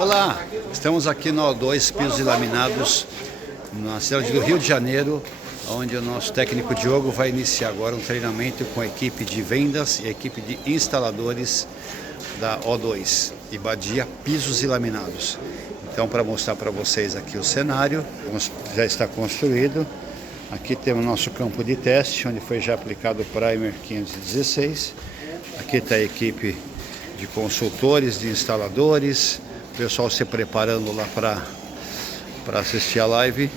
Olá, estamos aqui no O2 Pisos e Laminados, na cidade do Rio de Janeiro, onde o nosso técnico Diogo vai iniciar agora um treinamento com a equipe de vendas e a equipe de instaladores da O2, Ibadia Pisos e Laminados. Então, para mostrar para vocês aqui o cenário, já está construído. Aqui temos o nosso campo de teste, onde foi já aplicado o Primer 516. Aqui está a equipe de consultores, de instaladores, o pessoal se preparando lá para assistir a live.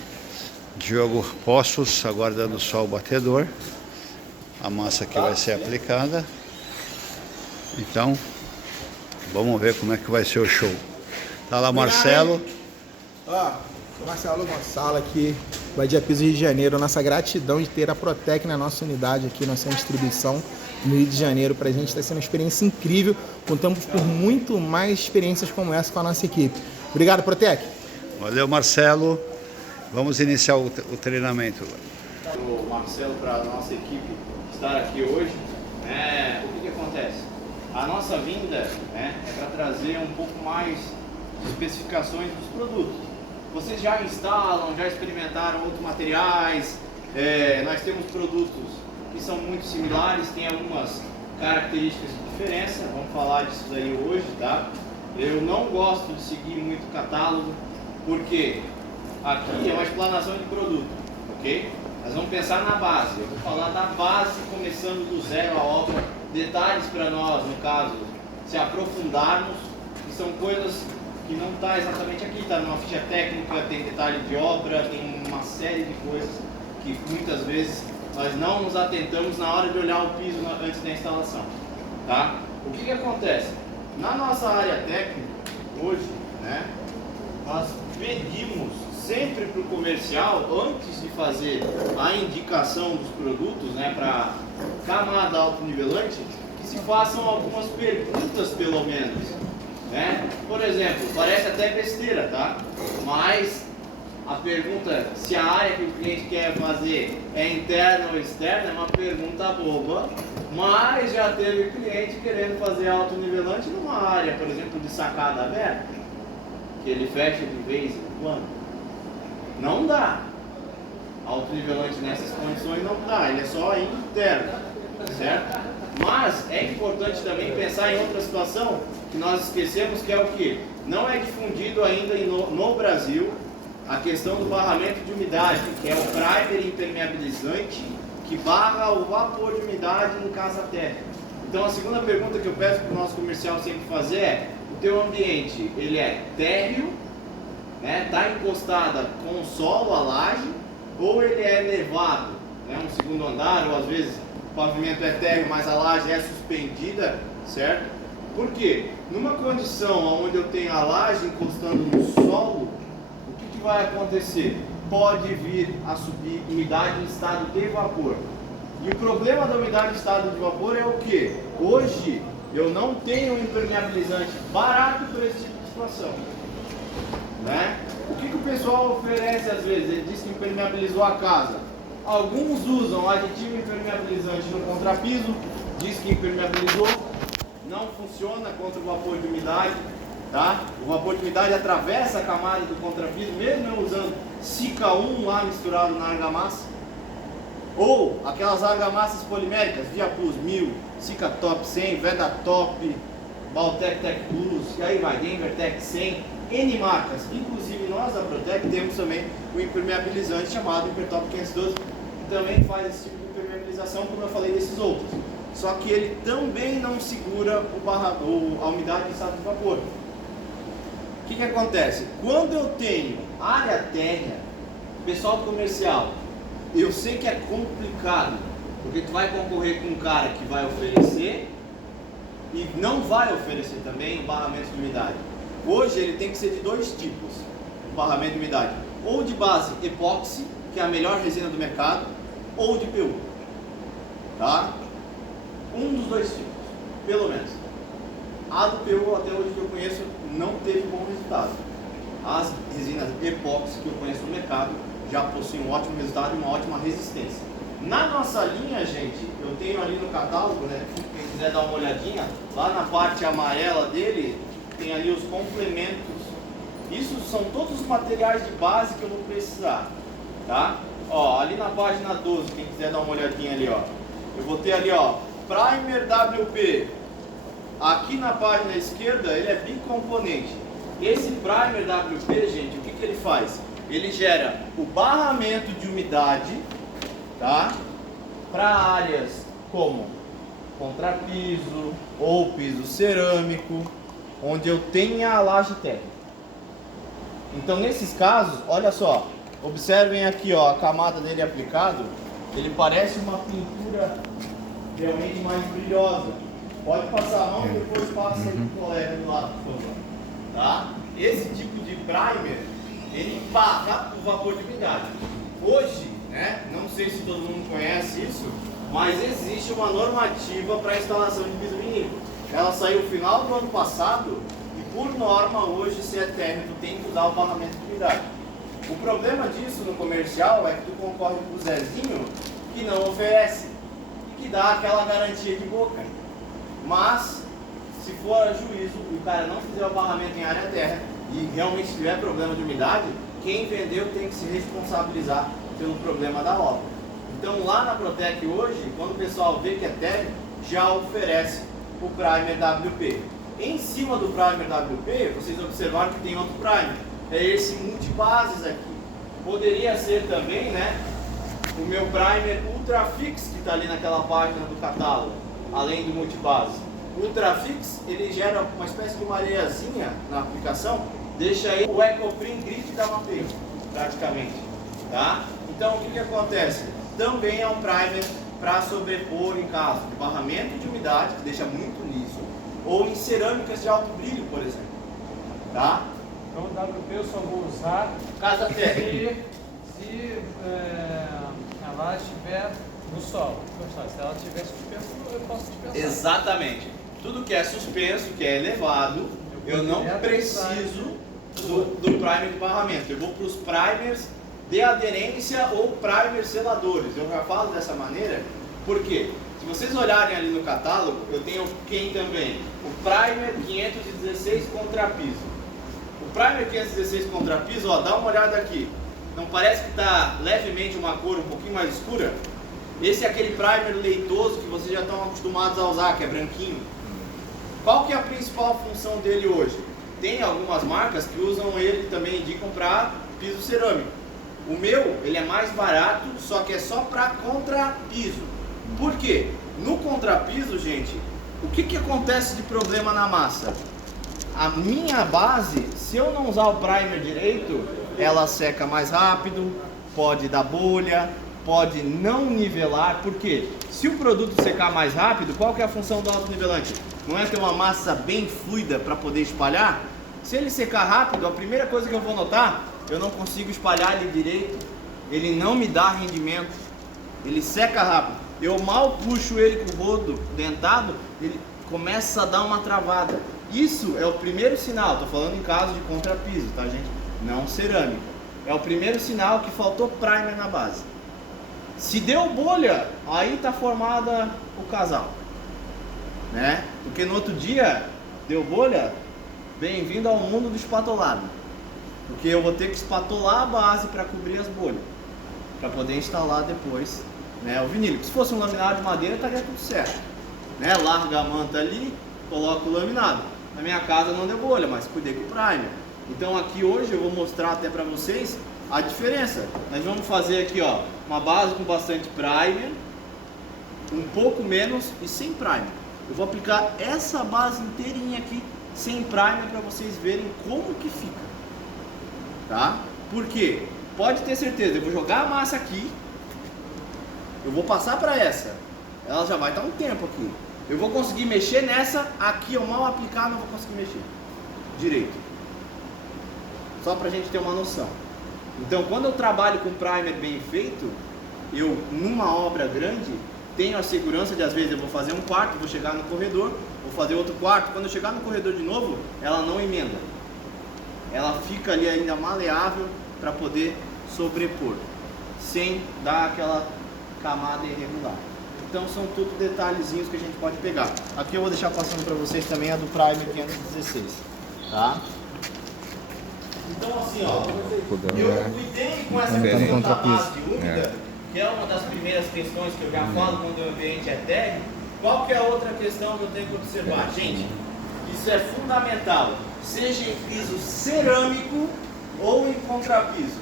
Diogo Poços aguardando só o batedor, a massa que vai ser aplicada. Então, vamos ver como é que vai ser o show. Tá lá Marcelo. Ó, Marcelo Gonçalo aqui, Ibadia Pisos Rio de Janeiro. Nossa gratidão de ter a Protec na nossa unidade aqui, nossa distribuição no Rio de Janeiro. Pra gente está sendo uma experiência incrível. Contamos por muito mais experiências como essa com a nossa equipe. Obrigado, Protec. Valeu, Marcelo. Vamos iniciar o treinamento. O Marcelo, para a nossa equipe estar aqui hoje, o que acontece? A nossa vinda é para trazer um pouco mais de especificações dos produtos. Vocês já instalam, já experimentaram outros materiais, nós temos produtos que são muito similares, tem algumas características de diferença, vamos falar disso daí hoje, tá? Eu não gosto de seguir muito catálogo, porque aqui é uma explanação de produto, ok? Nós vamos pensar na base, eu vou falar da base começando do zero a obra, detalhes para nós, no caso, se aprofundarmos, que são coisas que não está exatamente aqui, está numa ficha técnica, tem detalhe de obra, tem uma série de coisas que muitas vezes nós não nos atentamos na hora de olhar o piso antes da instalação, tá? O que acontece? Na nossa área técnica, hoje, nós pedimos sempre para o comercial, antes de fazer a indicação dos produtos, para camada autonivelante, que se façam algumas perguntas pelo menos, Por exemplo, parece até besteira, tá? Mas a pergunta se a área que o cliente quer fazer é interna ou externa é uma pergunta boba, mas já teve cliente querendo fazer autonivelante numa área, por exemplo, de sacada aberta, que ele fecha de vez em quando. Não dá. Autonivelante nessas condições não dá, ele é só interno, certo? Mas é importante também pensar em outra situação que nós esquecemos, que é o que? Não é difundido ainda no Brasil a questão do barramento de umidade, que é o primer impermeabilizante que barra o vapor de umidade em casa térmica. Então a segunda pergunta que eu peço para o nosso comercial sempre fazer é: o teu ambiente, ele é térreo, está encostada com o solo, a laje, ou ele é elevado, um segundo andar, ou às vezes o pavimento é térreo, mas a laje é suspendida, certo? Por quê? Numa condição onde eu tenho a laje encostando no solo, o que vai acontecer? Pode vir a subir umidade em estado de vapor. E o problema da umidade em estado de vapor é o quê? Hoje eu não tenho um impermeabilizante barato para esse tipo de situação. O que o pessoal oferece às vezes? Ele diz que impermeabilizou a casa. Alguns usam aditivo impermeabilizante no contrapiso, diz que impermeabilizou, não funciona contra o vapor de umidade, tá? O vapor de umidade atravessa a camada do contrapiso, mesmo eu usando Sica 1 lá misturado na argamassa, ou aquelas argamassas poliméricas, Via Plus 1000, Sica Top 100, Veda Top, Baltec Tech Plus, e aí vai, Denver Tech 100, N marcas, inclusive nós da Protec temos também o impermeabilizante chamado Hipertop 512, que também faz esse tipo de impermeabilização, como eu falei desses outros. Só que ele também não segura a umidade em estado de vapor. O que acontece? Quando eu tenho área térrea, pessoal comercial, eu sei que é complicado, porque tu vai concorrer com um cara que vai oferecer e não vai oferecer também o barramento de umidade. Hoje ele tem que ser de dois tipos, o barramento de umidade, ou de base epóxi, que é a melhor resina do mercado, ou de PU, tá? Um dos dois tipos, pelo menos. A do PU, até hoje que eu conheço, não teve bom resultado. As resinas epóxi que eu conheço no mercado já possuem um ótimo resultado e uma ótima resistência. Na nossa linha, gente, eu tenho ali no catálogo, quem quiser dar uma olhadinha, lá na parte amarela dele, tem ali os complementos. Isso são todos os materiais de base que eu vou precisar, tá? Ó, ali na página 12, quem quiser dar uma olhadinha ali, ó. Eu vou ter ali, ó, primer WP. Aqui na página esquerda, ele é bicomponente. Esse primer WP, gente, o que que ele faz? Ele gera o barramento de umidade, tá? Para áreas como contrapiso ou piso cerâmico, onde eu tenha a laje térmica. Então, nesses casos, olha só, observem aqui, ó, a camada dele aplicado, ele parece uma pintura realmente mais brilhosa. Pode passar a mão e depois passa o colega do lado, por favor. Tá? Esse tipo de primer, ele barra o vapor de umidade. Hoje, né, não sei se todo mundo conhece isso, mas existe uma normativa para a instalação de piso vinílico. Ela saiu no final do ano passado e, por norma, hoje, se é térmico, tem que usar o barramento de umidade. O problema disso no comercial é que tu concorre com o Zezinho, que não oferece e que dá aquela garantia de boca. Mas, se for a juízo e o cara não fizer o barramento em área terra e realmente tiver problema de umidade, quem vendeu tem que se responsabilizar pelo problema da obra. Então, lá na Protec hoje, quando o pessoal vê que é térmico, já oferece o primer WP. Em cima do primer WP, vocês observaram que tem outro primer. É esse multibases aqui. Poderia ser também, né, o meu primer Ultrafix, que está ali naquela página do catálogo, além do multibase. O Ultrafix, ele gera uma espécie de uma areiazinha na aplicação, deixa aí o EcoPrim Grip da Mapei, praticamente, tá? Então, o que que acontece? Também é um primer para sobrepor em caso de barramento de umidade, que deixa muito liso, ou em cerâmicas de alto brilho, por exemplo, tá? Então, o WP eu só vou usar Casa térmica. se ela estiver no solo. Se ela estiver suspensa, eu posso dispensar. Exatamente. Tudo que é suspenso, que é elevado, eu não preciso do primer de barramento. Eu vou para os primers de aderência ou primer seladores. Eu já falo dessa maneira, porque se vocês olharem ali no catálogo, eu tenho quem também? O primer 516 contrapiso. O primer 516 contrapiso, ó, dá uma olhada aqui. Não parece que está levemente uma cor um pouquinho mais escura? Esse é aquele primer leitoso que vocês já estão acostumados a usar, que é branquinho. Qual que é a principal função dele hoje? Tem algumas marcas que usam ele, também indicam para piso cerâmico. O meu, ele é mais barato, só que é só para contrapiso. Por quê? No contrapiso, gente, o que que acontece de problema na massa? A minha base, se eu não usar o primer direito, ela seca mais rápido, pode dar bolha, pode não nivelar. Por quê? Se o produto secar mais rápido, qual que é a função do autonivelante? Não é ter uma massa bem fluida para poder espalhar? Se ele secar rápido, a primeira coisa que eu vou notar, eu não consigo espalhar ele direito, ele não me dá rendimento, ele seca rápido. Eu mal puxo ele com o rodo dentado, ele começa a dar uma travada. Isso é o primeiro sinal, estou falando em caso de contrapiso, tá, gente? Não cerâmica. É o primeiro sinal que faltou primer na base. Se deu bolha, aí está formada o casal, né? Porque no outro dia deu bolha, bem-vindo ao mundo do espatolado. Porque eu vou ter que espatolar a base para cobrir as bolhas, para poder instalar depois, né, o vinílico. Se fosse um laminado de madeira, estaria tudo certo, né? Larga a manta ali, coloca o laminado. Na minha casa não deu bolha, mas cuidei com o primer. Então aqui hoje eu vou mostrar até para vocês a diferença. Nós vamos fazer aqui, ó, uma base com bastante primer, um pouco menos e sem primer. Eu vou aplicar essa base inteirinha aqui sem primer para vocês verem como que fica, tá? Por quê? Pode ter certeza, eu vou jogar a massa aqui, eu vou passar para essa, ela já vai estar um tempo aqui. Eu vou conseguir mexer nessa, aqui eu mal aplicar não vou conseguir mexer direito. Só para a gente ter uma noção. Então, quando eu trabalho com primer bem feito, eu, numa obra grande, tenho a segurança de, às vezes, eu vou fazer um quarto, vou chegar no corredor, vou fazer outro quarto. Quando eu chegar no corredor de novo, ela não emenda. Ela fica ali ainda maleável para poder sobrepor, sem dar aquela camada irregular. Então, são tudo detalhezinhos que a gente pode pegar. Aqui eu vou deixar passando para vocês também a do primer 516. tá? Então assim, ó, eu cuidei com essa Aumentando questão da contrapiso. base úmida, que é uma das primeiras questões que eu já falo quando o ambiente é técnico. Qual que é a outra questão que eu tenho que observar? Gente, isso é fundamental, seja em piso cerâmico ou em contrapiso.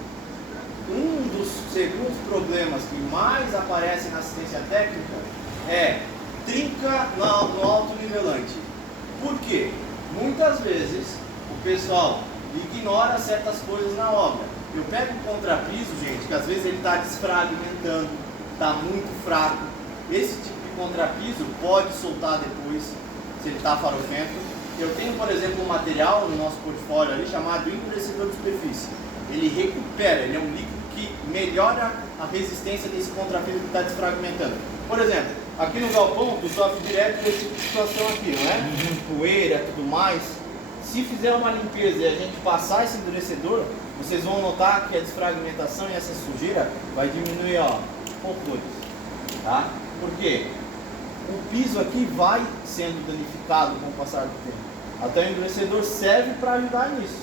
Um dos segundos problemas que mais aparece na assistência técnica é trinca no autonivelante. Por quê? Muitas vezes o pessoal ignora certas coisas na obra. Eu pego um contrapiso, gente, que às vezes ele está desfragmentando, está muito fraco. Esse tipo de contrapiso pode soltar depois, se ele está farofento. Eu tenho, por exemplo, um material no nosso portfólio ali chamado endurecedor de superfície. Ele recupera, ele é um líquido que melhora a resistência desse contrapiso que está desfragmentando. Por exemplo, aqui no galpão tu sofre direto com esse tipo de situação aqui, não é? Poeira, tudo mais. Se fizer uma limpeza e a gente passar esse endurecedor, vocês vão notar que a desfragmentação e essa sujeira vai diminuir, ó, horrores, tá? Por quê? O piso aqui vai sendo danificado com o passar do tempo. Até o endurecedor serve para ajudar nisso,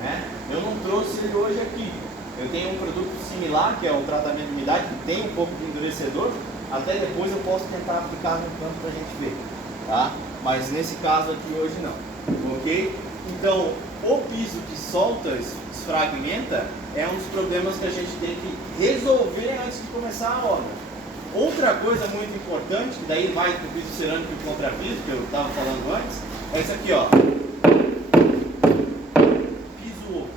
né? Eu não trouxe ele hoje aqui. Eu tenho um produto similar, que é o tratamento de umidade, que tem um pouco de endurecedor. Até depois eu posso tentar aplicar no campo para a gente ver, tá? Mas nesse caso aqui hoje não, ok? Então, o piso que solta, desfragmenta, é um dos problemas que a gente tem que resolver antes de começar a obra. Outra coisa muito importante, que daí vai para o piso cerâmico e contrapiso, que eu estava falando antes, é isso aqui, ó. Piso oco.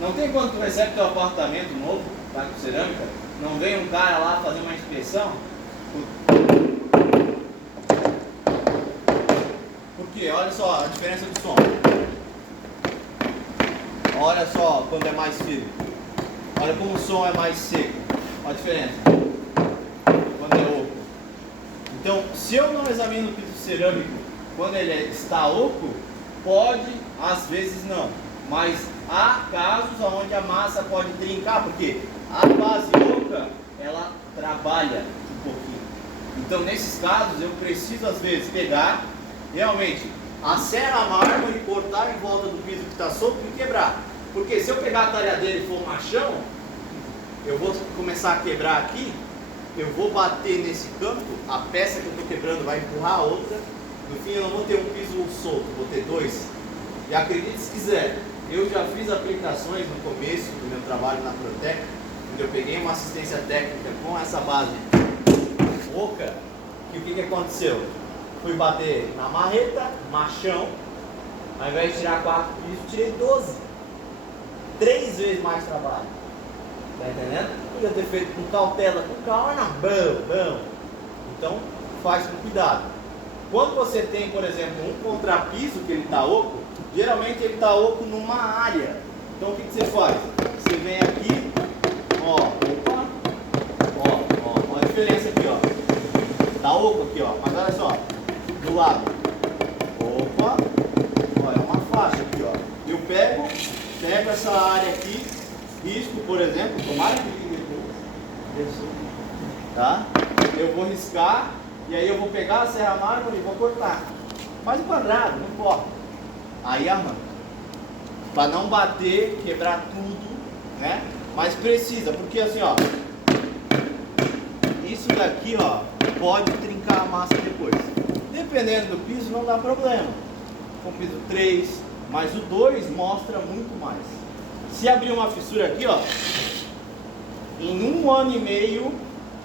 Não tem quando tu recebe teu apartamento novo, tá, com cerâmica, não vem um cara lá fazer uma inspeção? Por quê? Olha só a diferença do som. Olha só quando é mais firme. Olha como o som é mais seco. Olha a diferença. Quando é oco. Então, se eu não examino o piso cerâmico quando ele está oco, pode, às vezes não. Mas há casos onde a massa pode trincar, porque a base oca, ela trabalha um pouquinho. Então, nesses casos, eu preciso, às vezes, pegar, realmente, a serra mármore, cortar em volta do piso que está solto e quebrar. Porque se eu pegar a talhadeira e for machão, eu vou começar a quebrar aqui, eu vou bater nesse canto, a peça que eu estou quebrando vai empurrar a outra, no fim eu não vou ter um piso solto, vou ter dois. E acredite se quiser, eu já fiz aplicações no começo do meu trabalho na Protec, onde eu peguei uma assistência técnica com essa base oca, que o que aconteceu? Fui bater na marreta, machão, ao invés de tirar 4 pisos, tirei 12. 3 vezes mais trabalho. Tá entendendo? Podia ter feito com cautela, com calma, não. Bom. Então, faz com cuidado. Quando você tem, por exemplo, um contrapiso que ele está oco, geralmente ele está oco numa área. Então, o que você faz? Você vem aqui, ó a diferença aqui, ó. Tá oco aqui, ó. Mas olha só, do lado. Opa, olha, uma faixa aqui, ó. Eu pego essa área aqui, risco, por exemplo, tomara que ligue depois, tá? Eu vou riscar e aí eu vou pegar a serra mármore e vou cortar. Faz um quadrado, não importa. Aí arranca. Para não bater, quebrar tudo, né? Mas precisa, porque assim, ó, isso daqui, ó, pode trincar a massa depois. Dependendo do piso, não dá problema. Com o piso 3, mas o 2 mostra muito mais. Se abrir uma fissura aqui, ó, em 1 ano e meio,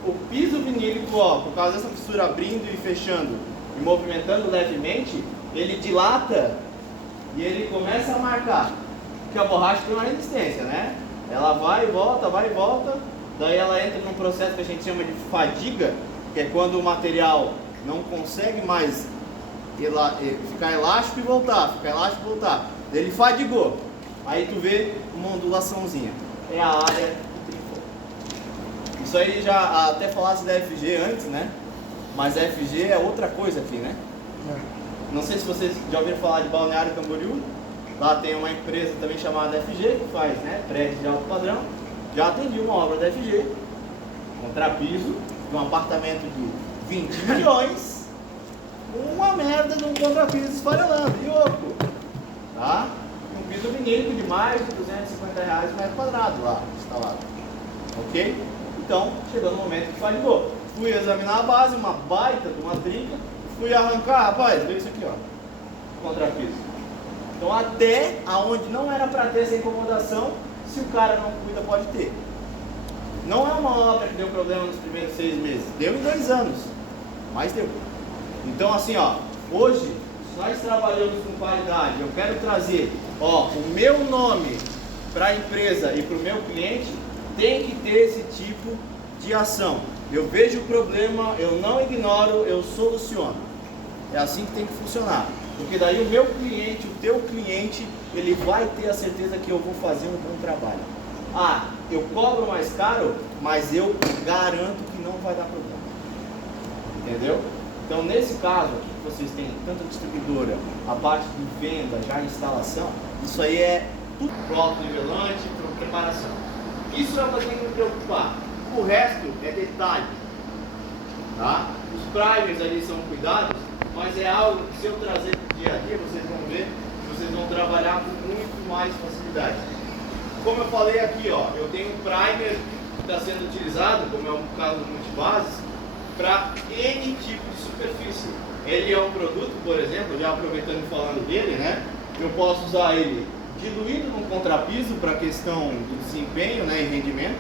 o piso vinílico, ó, por causa dessa fissura abrindo e fechando e movimentando levemente, ele dilata e ele começa a marcar. Porque a borracha tem uma resistência, né? Ela vai e volta, daí ela entra num processo que a gente chama de fadiga, que é quando o material não consegue mais ficar elástico e voltar, Ele fadigou. Aí tu vê uma ondulaçãozinha. É a área do trifol. Isso aí já até falasse da FG antes, né? Mas a FG é outra coisa aqui, né? Não sei se vocês já ouviram falar de Balneário Camboriú. Lá tem uma empresa também chamada FG, que faz, né, prédios de alto padrão. Já atendi uma obra da FG, contrapiso, de um apartamento de 20 milhões. uma merda de um contrapiso esfarelando, e oco, tá? Um piso vinílico de mais de R$250 o metro quadrado lá instalado, ok? Então, chegou no momento que faz de boa. Fui examinar a base, uma baita de uma trinca, fui arrancar, rapaz, veio isso aqui, ó, contrapiso. Então, até aonde não era para ter essa incomodação, se o cara não cuida, pode ter. Não é uma obra que deu problema nos primeiros 6 meses, deu em 2 anos, mas deu. Então, assim, ó, hoje, nós trabalhamos com qualidade, eu quero trazer, ó, o meu nome para a empresa e para o meu cliente, tem que ter esse tipo de ação. Eu vejo o problema, eu não ignoro, eu soluciono. É assim que tem que funcionar. Porque daí o meu cliente, o teu cliente, ele vai ter a certeza que eu vou fazer um bom trabalho. Ah, eu cobro mais caro, mas eu garanto que não vai dar problema. Entendeu? Então, nesse caso aqui, que vocês têm tanto a distribuidora, a parte de venda, já a instalação, isso aí é tudo pro autonivelante, para preparação. Isso é o que eu tenho que me preocupar. O resto é detalhe. Tá? Os primers ali são cuidados, mas é algo que se eu trazer para o dia a dia, vocês vão ver que vocês vão trabalhar com muito mais facilidade. Como eu falei aqui, ó, eu tenho um primer que está sendo utilizado, como é o caso do Multibases, para N tipo de superfície. Ele é um produto, por exemplo, já aproveitando e falando dele, né? Eu posso usar ele diluído no contrapiso para questão do desempenho, né, e rendimento,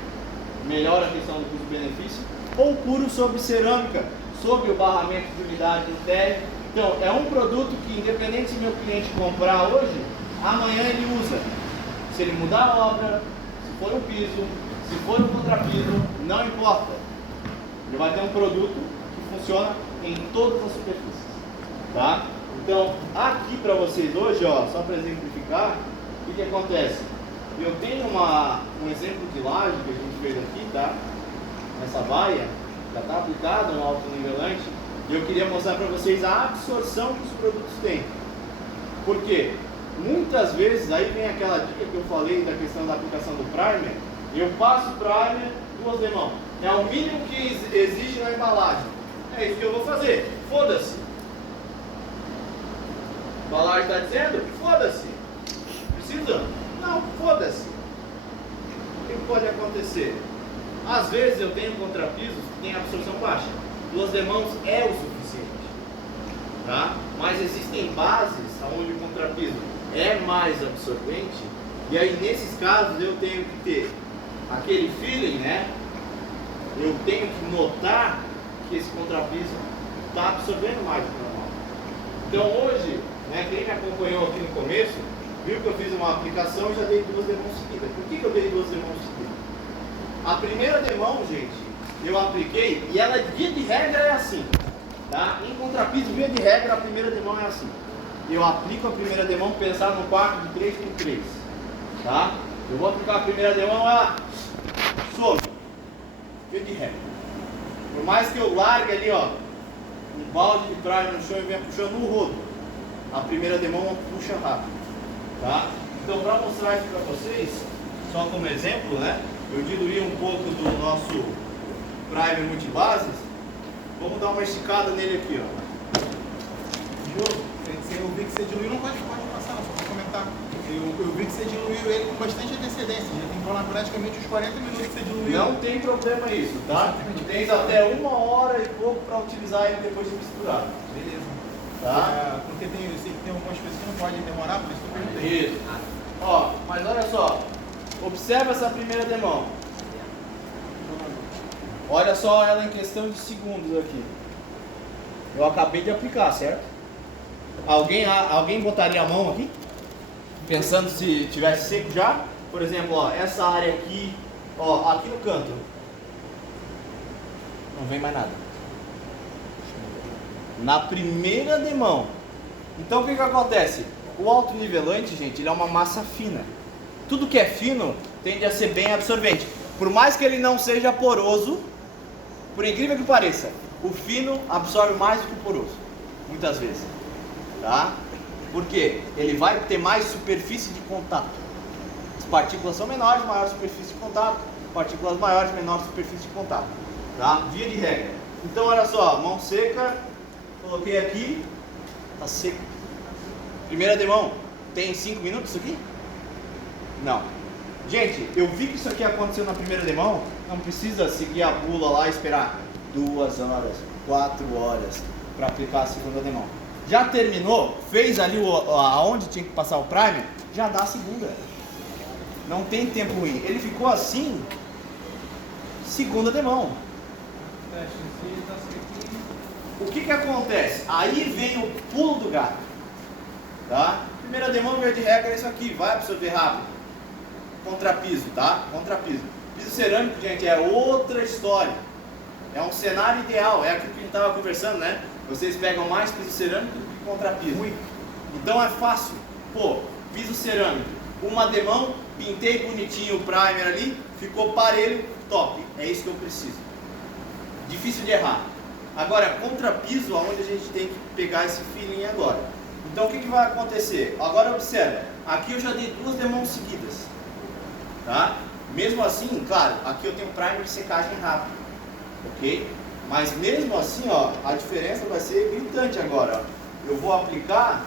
melhora a questão do custo-benefício, ou puro sobre cerâmica, sobre o barramento de umidade interna. Então, é um produto que, independente se meu cliente comprar hoje, amanhã ele usa. Se ele mudar a obra, se for um piso, se for um contrapiso, não importa. Ele vai ter um produto que funciona em todas as superfícies, tá? Então, aqui para vocês hoje, ó, só para exemplificar, o que acontece? Eu tenho um exemplo de laje que a gente fez aqui, tá? Nessa vaia, já está aplicado um autonivelante, e eu queria mostrar para vocês a absorção que os produtos têm. Por quê? Muitas vezes, aí vem aquela dica que eu falei da questão da aplicação do primer, eu passo o primer, 2 demãos. É o mínimo que exige na embalagem. É isso que eu vou fazer. Foda-se. A embalagem está dizendo? Foda-se. Precisa? Não, foda-se. O que pode acontecer? Às vezes eu tenho contrapisos que tem absorção baixa. 2 demãos é o suficiente. Tá? Mas existem bases onde o contrapiso é mais absorvente. E aí nesses casos eu tenho que ter aquele feeling, né? Eu tenho que notar que esse contrapiso está absorvendo mais do que normal. Então hoje, né, quem me acompanhou aqui no começo, viu que eu fiz uma aplicação e já dei 2 demãos seguidas. Por que eu dei 2 demãos seguidas? A primeira demão, gente, eu apliquei e ela, via de regra, é assim. Tá? Em contrapiso, via de regra, a primeira demão é assim. Eu aplico a primeira demão, pensar no quarto de 3 por 3. Tá? Eu vou aplicar a primeira demão, ela some. Via de regra. Por mais que eu largue ali, ó, um balde de primer no chão e venha puxando no rodo, a primeira demão puxa rápido. Tá? Então, para mostrar isso para vocês, só como exemplo, né? Eu diluí um pouco do nosso primer multibases. Vamos dar uma esticada nele aqui, ó. Eu vi que você diluiu, não pode passar, só para comentar. Eu vi que você diluiu ele com bastante antecedência. Já tem que rolar praticamente os 40 minutos que você diluiu. Não tem problema isso, tá? Tu tens até 1 hora e pouco para utilizar ele depois de misturar. Beleza. Tá? Porque eu sei que tem algumas coisas que não podem demorar, por isso que eu perguntei. Isso. Ó, mas olha só. Observa essa primeira demão. Olha só ela em questão de segundos aqui. Eu acabei de aplicar, certo? Alguém botaria a mão aqui? Pensando se tivesse seco já? Por exemplo, ó, essa área aqui, ó, aqui no canto. Não vem mais nada. Na primeira demão. Então o que acontece? O autonivelante, gente, ele é uma massa fina. Tudo que é fino tende a ser bem absorvente. Por mais que ele não seja poroso, por incrível que pareça, o fino absorve mais do que o poroso, muitas vezes. Tá? Por quê? Ele vai ter mais superfície de contato. As partículas são menores, maior superfície de contato. Partículas maiores, menor superfície de contato. Tá? Via de regra. Então olha só, mão seca, coloquei aqui. Tá seco. Primeira demão, tem 5 minutos isso aqui? Não. Gente, eu vi que isso aqui aconteceu na primeira demão, não precisa seguir a bula lá e esperar 2 horas, 4 horas para aplicar a segunda demão. Já terminou, fez ali aonde tinha que passar o primer, já dá a segunda. Não tem tempo ruim. Ele ficou assim, segunda demão. Testezinho, tá sequinho. O que acontece? Aí vem o pulo do gato. Tá? Primeira demão, via de regra, é isso aqui, vai absorver rápido. Contrapiso, tá? Contrapiso. Piso cerâmico, gente, é outra história. É um cenário ideal, é aquilo que a gente estava conversando, né? Vocês pegam mais piso cerâmico do que contrapiso. Então é fácil. Pô, piso cerâmico, uma demão, pintei bonitinho o primer ali, ficou parelho, top. É isso que eu preciso. Difícil de errar. Agora, contrapiso, onde a gente tem que pegar esse feeling agora. Então o que vai acontecer? Agora observa, aqui eu já dei 2 demãos seguidas. Tá? Mesmo assim, claro, aqui eu tenho primer de secagem rápido, ok? Mas mesmo assim, ó, a diferença vai ser gritante agora. Ó. Eu vou aplicar,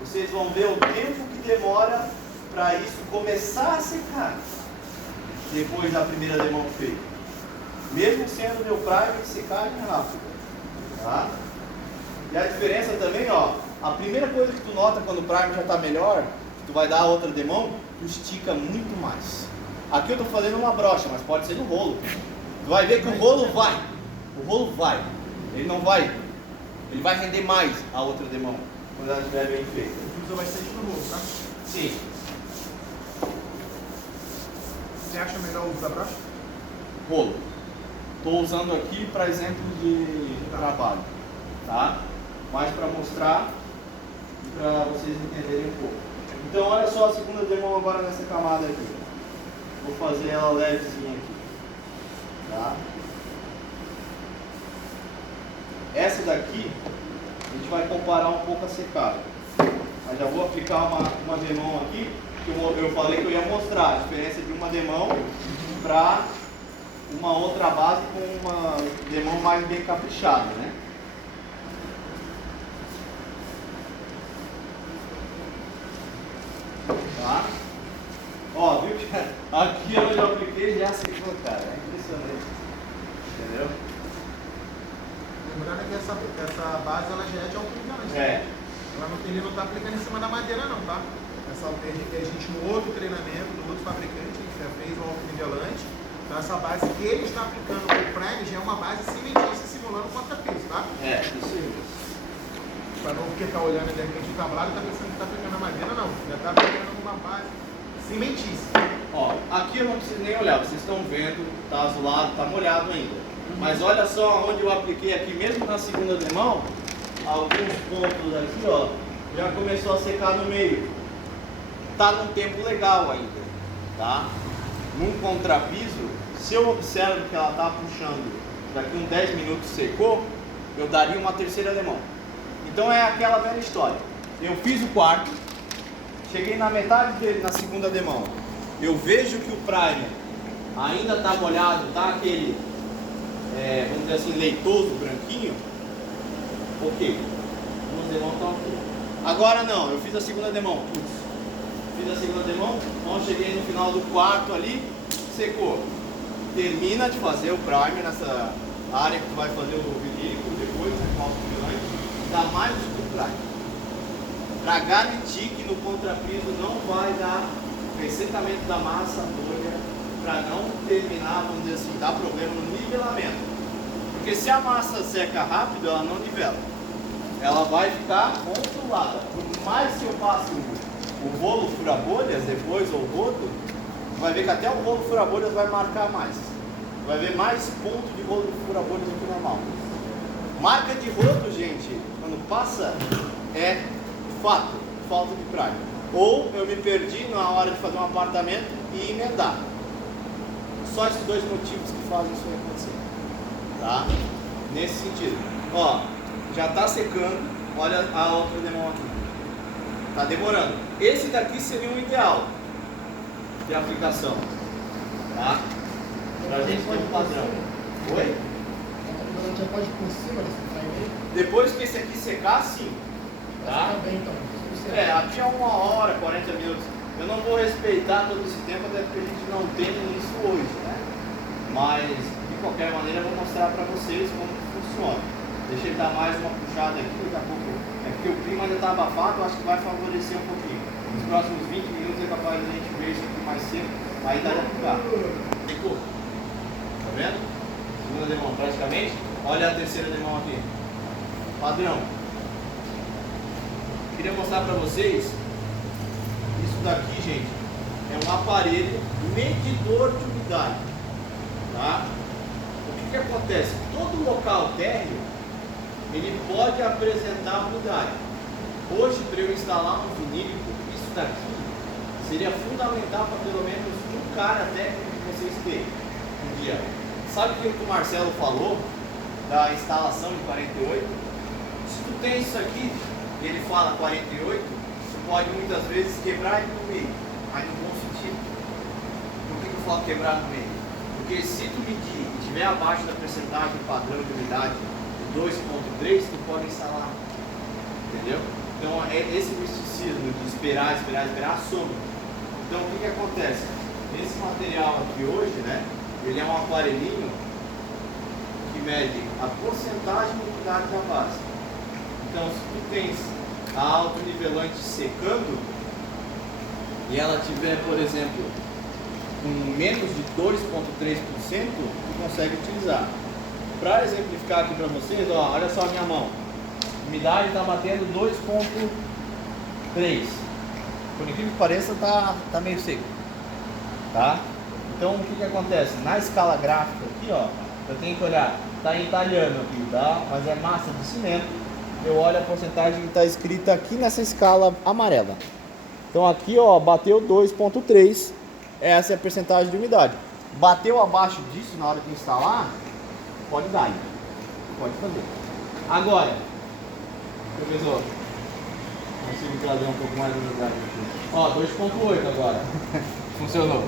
vocês vão ver o tempo que demora para isso começar a secar depois da primeira demão feita. Mesmo sendo meu primer de secagem rápida, tá? E a diferença também, ó, a primeira coisa que tu nota quando o primer já está melhor, tu vai dar a outra demão, tu estica muito mais. Aqui eu estou fazendo uma brocha, mas pode ser no rolo. Tu vai ver que o rolo vai. O rolo vai. Ele não vai. Ele vai render mais a outra demão quando ela estiver bem feita. O uso vai ser isso no rolo, tá? Sim. Você acha melhor o uso da brocha? Rolo. Estou usando aqui para exemplo de trabalho. Tá? Mais para mostrar e para vocês entenderem um pouco. Então olha só a segunda demão agora nessa camada aqui. Vou fazer ela levezinha aqui. Tá? Essa daqui a gente vai comparar um pouco a secada. Mas já vou aplicar uma demão aqui, que eu falei que eu ia mostrar a diferença de uma demão para uma outra base com uma demão mais bem caprichada, né? Tá? Ó, viu que aqui onde eu apliquei já secou, cara. É impressionante. Entendeu? Lembrando que essa base ela já é de autonivelante. É. Ele não está aplicando em cima da madeira não, tá? Essa, a gente no outro treinamento, do outro fabricante, a gente já fez o autonivelante. Então essa base que ele está aplicando o primer já é uma base cimentícia simulando contrapiso, tá? É, isso aí. Para não porque tá olhando de repente o tablado e tá pensando que tá aplicando a madeira, não. Já tá aplicando uma base cimentícia. Ó, aqui eu não preciso nem olhar, vocês estão vendo, tá azulado, tá molhado ainda. Mas olha só onde eu apliquei aqui, mesmo na segunda demão, alguns pontos aqui, ó, já começou a secar no meio. Tá num tempo legal ainda, tá? Num contrapiso, se eu observo que ela tá puxando, daqui uns 10 minutos secou, eu daria uma terceira demão. Então é aquela velha história. Eu fiz o quarto, cheguei na metade dele na segunda demão. Eu vejo que o primer ainda está molhado, tá aquele, vamos dizer assim, leitoso, branquinho. Ok, duas demãos estão aqui. Agora não, eu fiz a segunda demão. Fiz a segunda demão, então cheguei no final do quarto ali, secou. Termina de fazer o primer nessa área que tu vai fazer o vinílico depois, né, com autonivelante, dá mais do primer. Para garantir que no contrapiso não vai dar ressecamento da massa bolha, para não terminar, vamos dizer assim, dar problema no nivelamento. Porque se a massa seca rápido, ela não nivela. Ela vai ficar ondulada. Por mais que eu passe o rolo fura-bolhas depois, ou o rodo, vai ver que até o rolo fura-bolhas vai marcar mais. Vai ver mais ponto de rolo fura-bolhas do que normal. Marca de rodo, gente, quando passa, é fato, falta de primer. Ou eu me perdi na hora de fazer um apartamento e emendar. Só esses dois motivos que fazem isso acontecer. Tá? Nesse sentido. Ó, já está secando. Olha a outra demão aqui. Está demorando. Esse daqui seria o ideal de aplicação. Tá? Pra gente ter um padrão. Oi? Já pode ir por cima desse primer? Depois que esse aqui secar, sim. Tá? Aqui é 1 hora, 40 minutos. Eu não vou respeitar todo esse tempo, até porque a gente não tem isso hoje, né? Mas, de qualquer maneira, eu vou mostrar para vocês como que funciona. Deixa ele dar mais uma puxada aqui, daqui a pouco. É porque o clima ainda está abafado, eu acho que vai favorecer um pouquinho. Nos próximos 20 minutos é capaz de a gente ver isso aqui mais cedo, aí dá de pular. Ficou. Tá vendo? Segunda demão praticamente. Olha a terceira demão aqui. Padrão. Queria mostrar para vocês. Isso daqui, gente, é um aparelho medidor de umidade. Tá? O que acontece? Todo local térreo, ele pode apresentar umidade. Hoje, para eu instalar um vinílico, isso daqui seria fundamental para pelo menos um cara técnico que vocês terem um dia. Sabe aquilo que o Marcelo falou da instalação de 48? Se tu tem isso aqui, e ele fala 48, tu pode muitas vezes quebrar ele no meio, mas no bom sentido. Por que eu falo quebrar no meio? Porque se tu medir e estiver abaixo da percentagem padrão de umidade de 2,3, tu pode instalar. Entendeu? Então é esse misticismo de esperar assume. Então o que acontece? Esse material aqui hoje, né? Ele é um aparelhinho que mede a porcentagem de umidade da base. Então se tu tens a autonivelante secando e ela tiver, por exemplo, com menos de 2,3%, tu consegue utilizar. Para exemplificar aqui para vocês, ó, olha só a minha mão. A umidade está batendo 2,3. Por incrível que pareça, tá meio seco. Tá? Então o que acontece? Na escala gráfica aqui, ó, eu tenho que olhar, tá em italiano aqui, tá? Mas é massa de cimento. Eu olho a porcentagem que está escrita aqui nessa escala amarela. Então aqui, ó, bateu 2,3. Essa é a porcentagem de umidade. Bateu abaixo disso na hora de instalar, pode dar, pode fazer. Agora, professor, consigo trazer um pouco mais de umidade aqui. Ó, 2,8 agora. Funcionou.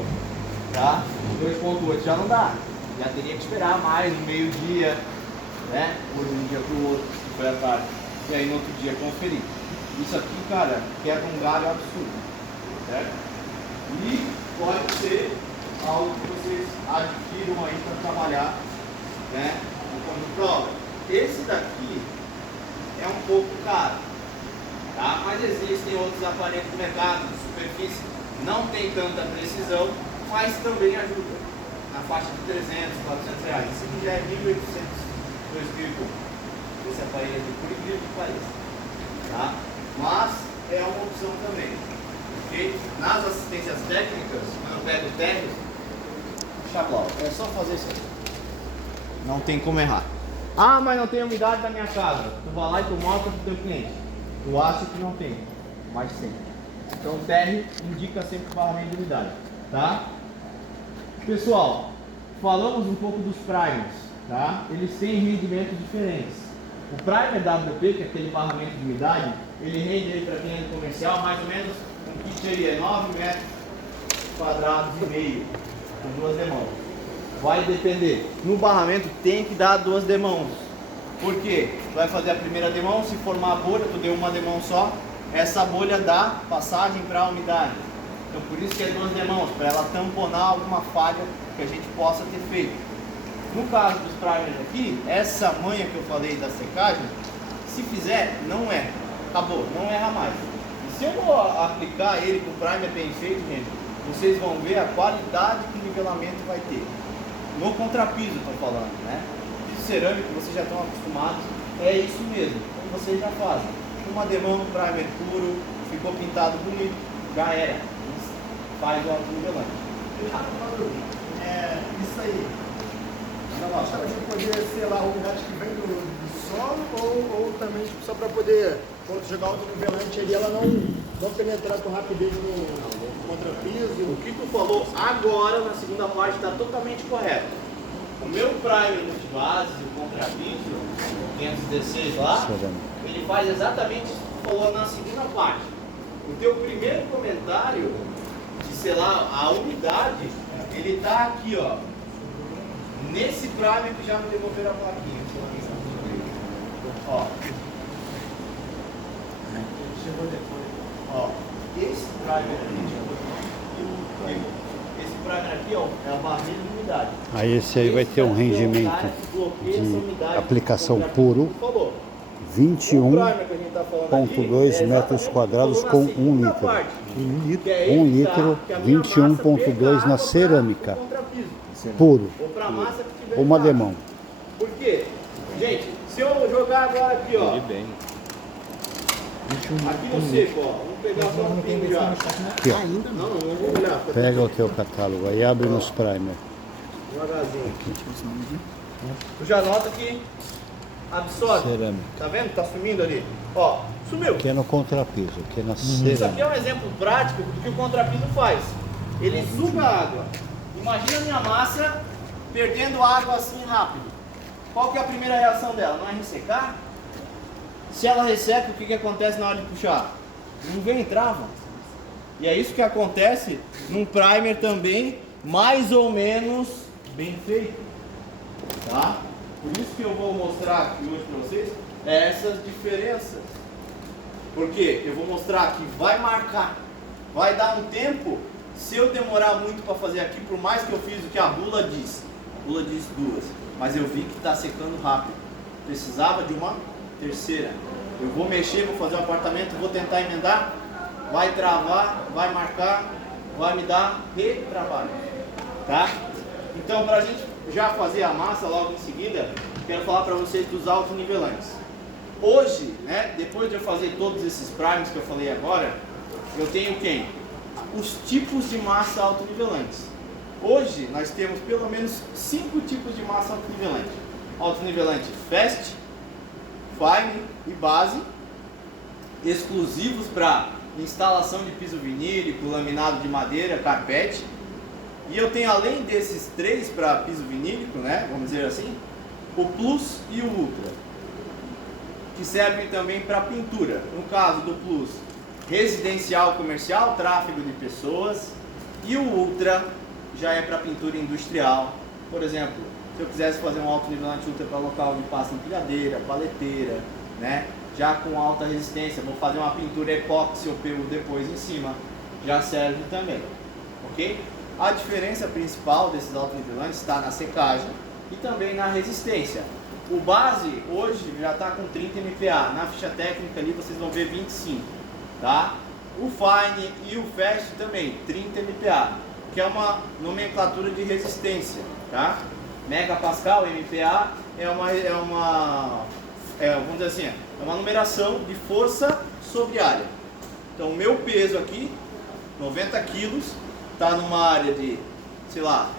Tá? 2,8 já não dá. Já teria que esperar mais um meio-dia, né? Por um dia para o outro, se for à tarde. E aí no outro dia conferir. Isso aqui, cara, quebra um galho absurdo. Certo? E pode ser algo que vocês adquiram aí para trabalhar, né? Como prova. Esse daqui é um pouco caro, tá? Mas existem outros aparelhos do mercado de superfície, não tem tanta precisão, mas também ajuda na faixa de 300, 400 reais. Esse aqui já é 1.800, 2.000 e pouco. Esse aparelho aqui, por incrível que pareça, tá? Mas é uma opção também, ok? Nas assistências técnicas, quando eu pego térreos, chablau, é só fazer isso aqui. Não tem como errar. Ah, mas não tem umidade na minha casa. Tu vai lá e tu mostra pro teu cliente. Tu acha que não tem, mas tem. Então o térreo indica sempre o barramento de umidade, tá? Pessoal, falamos um pouco dos primers, tá? Eles têm rendimentos diferentes. O primer WP, que é aquele barramento de umidade, ele rende aí para quem é comercial mais ou menos um kit aí é 9 metros quadrados e meio, com 2 demãos. Vai depender. No barramento tem que dar 2 demãos. Por quê? Tu vai fazer a primeira demão, se formar a bolha, tu deu uma demão só, essa bolha dá passagem para a umidade. Então por isso que é 2 demãos, para ela tamponar alguma falha que a gente possa ter feito. No caso dos primers aqui, essa manha que eu falei da secagem, se fizer, não erra. Acabou, não erra mais. E se eu vou aplicar ele com o primer bem feito, gente, vocês vão ver a qualidade que o nivelamento vai ter. No contrapiso, estou falando, né? Piso cerâmico, vocês já estão acostumados, é isso mesmo, como vocês já fazem. Uma demão, primer puro, ficou pintado bonito, já era. Faz o autonivelante. Isso aí. Para poder, sei lá, a umidade que vem do solo ou também tipo, só para poder, quando jogar o autonivelante ali, ela não penetrar com rapidez no contrapiso. O que tu falou agora na segunda parte está totalmente correto. O meu primer de base, o contrapiso, o 516 lá, ele faz exatamente isso que tu falou na segunda parte. O teu primeiro comentário de, sei lá, a umidade, ele está aqui, ó. Nesse primer que já me devolveram a plaquinha. Ó. Ó, esse primer aqui, ó, é a barreira de umidade. Aí esse aí vai ter um rendimento de aplicação puro, 21,2 metros quadrados com 1 litro. 1 litro, 21,2 na cerâmica, puro, uma demão. Por quê? Gente, se eu jogar agora aqui, ó, aqui no seco, ó, vamos pegar só um pouquinho já. Aqui, ó. Não vou olhar. Pega o teu catálogo aí, abre nos primer. Devagarzinho. Tu já nota que absorve. Cerâmica. Tá vendo? Tá sumindo ali. Ó, sumiu. Aqui é no contrapiso, aqui é na Isso aqui cerâmica. é um exemplo prático do que o contrapiso faz. Ele suga a água. Imagina a minha massa perdendo água assim rápido. Qual que é a primeira reação dela? Não é ressecar? Se ela resseca, o que acontece na hora de puxar? Não vem trava. E é isso que acontece num primer também, mais ou menos bem feito. Tá? Por isso que eu vou mostrar aqui hoje para vocês essas diferenças. Porque eu vou mostrar que vai marcar, vai dar um tempo. Se eu demorar muito para fazer aqui, por mais que eu fiz o que a bula diz 2, mas eu vi que está secando rápido. Precisava de uma terceira. Eu vou mexer, vou fazer um apartamento, vou tentar emendar, vai travar, vai marcar, vai me dar retrabalho, tá? Então, para a gente já fazer a massa logo em seguida, quero falar para vocês dos autonivelantes. Hoje, né, depois de eu fazer todos esses primers que eu falei agora, eu tenho quem? Os tipos de massa autonivelantes. Hoje nós temos pelo menos 5 tipos de massa autonivelante. Autonivelante fast, fine e base, exclusivos para instalação de piso vinílico, laminado de madeira, carpete. E eu tenho, além desses 3 para piso vinílico, né, vamos dizer assim, o Plus e o Ultra, que servem também para pintura. No caso do Plus, residencial, comercial, tráfego de pessoas, e o Ultra já é para pintura industrial. Por exemplo, se eu quisesse fazer um autonivelante Ultra para local de pasta empilhadeira, paleteira, né, já com alta resistência, vou fazer uma pintura epóxi ou PU depois em cima, já serve também, ok? A diferença principal desses autonivelantes está na secagem e também na resistência. O base hoje já está com 30 MPa, na ficha técnica ali vocês vão ver 25, tá? O Fine e o Fast também, 30 MPa, que é uma nomenclatura de resistência, tá? Megapascal, MPa, vamos dizer assim, é uma numeração de força sobre área. Então o meu peso aqui, 90 quilos, está numa área de, sei lá,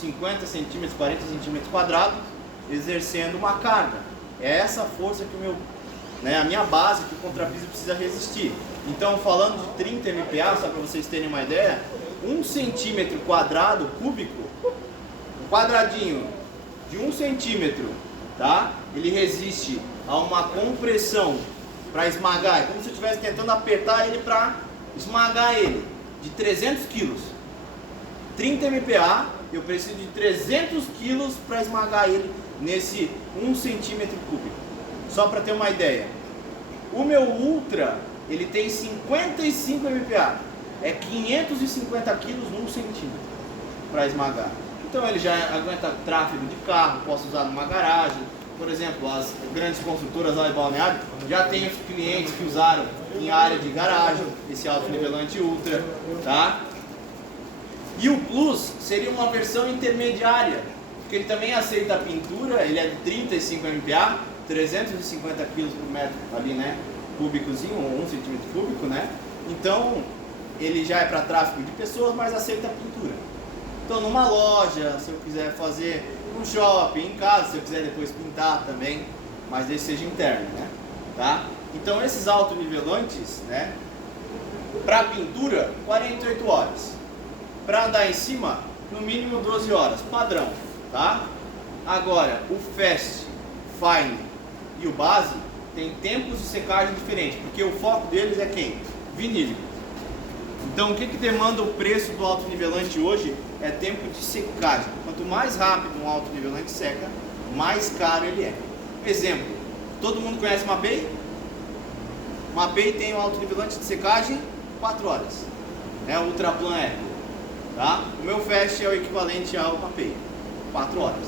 50 centímetros, 40 centímetros quadrados, exercendo uma carga. É essa força que a minha base, que o contrapiso precisa resistir. Então, falando de 30 MPa, só para vocês terem uma ideia, 1 centímetro quadrado cúbico, um quadradinho de 1 centímetro, tá? Ele resiste a uma compressão para esmagar. É como se eu estivesse tentando apertar ele para esmagar ele, de 300 quilos. 30 MPa, eu preciso de 300 quilos para esmagar ele nesse 1 centímetro cúbico. Só para ter uma ideia. O meu Ultra, ele tem 55 MPa. É 550 quilos num centímetro para esmagar. Então ele já aguenta tráfego de carro, posso usar numa garagem. Por exemplo, as grandes construtoras lá de Balneário já tem os clientes que usaram em área de garagem esse autonivelante Ultra, tá? E o Plus seria uma versão intermediária, porque ele também aceita a pintura, ele é de 35 MPa, 350 kg por metro ali, né? Cúbicozinho, 1 centímetro cúbico, né? Então, ele já é para tráfego de pessoas, mas aceita a pintura. Então, numa loja, se eu quiser fazer um shopping, em casa, se eu quiser depois pintar também, mas desde seja interno, né? Tá? Então, esses autonivelantes, né? Para pintura, 48 horas. Para andar em cima, no mínimo 12 horas, padrão, tá? Agora, o Fast, Fine e o Base tem tempos de secagem diferentes, porque o foco deles é quem? Vinílico. Então, o que demanda o preço do autonivelante hoje é tempo de secagem. Quanto mais rápido um autonivelante seca, mais caro ele é. Exemplo, todo mundo conhece Mapei? Mapei tem um autonivelante de secagem 4 horas. É o Ultraplan Eco. Tá? O meu Fast é o equivalente ao Mapei. 4 horas.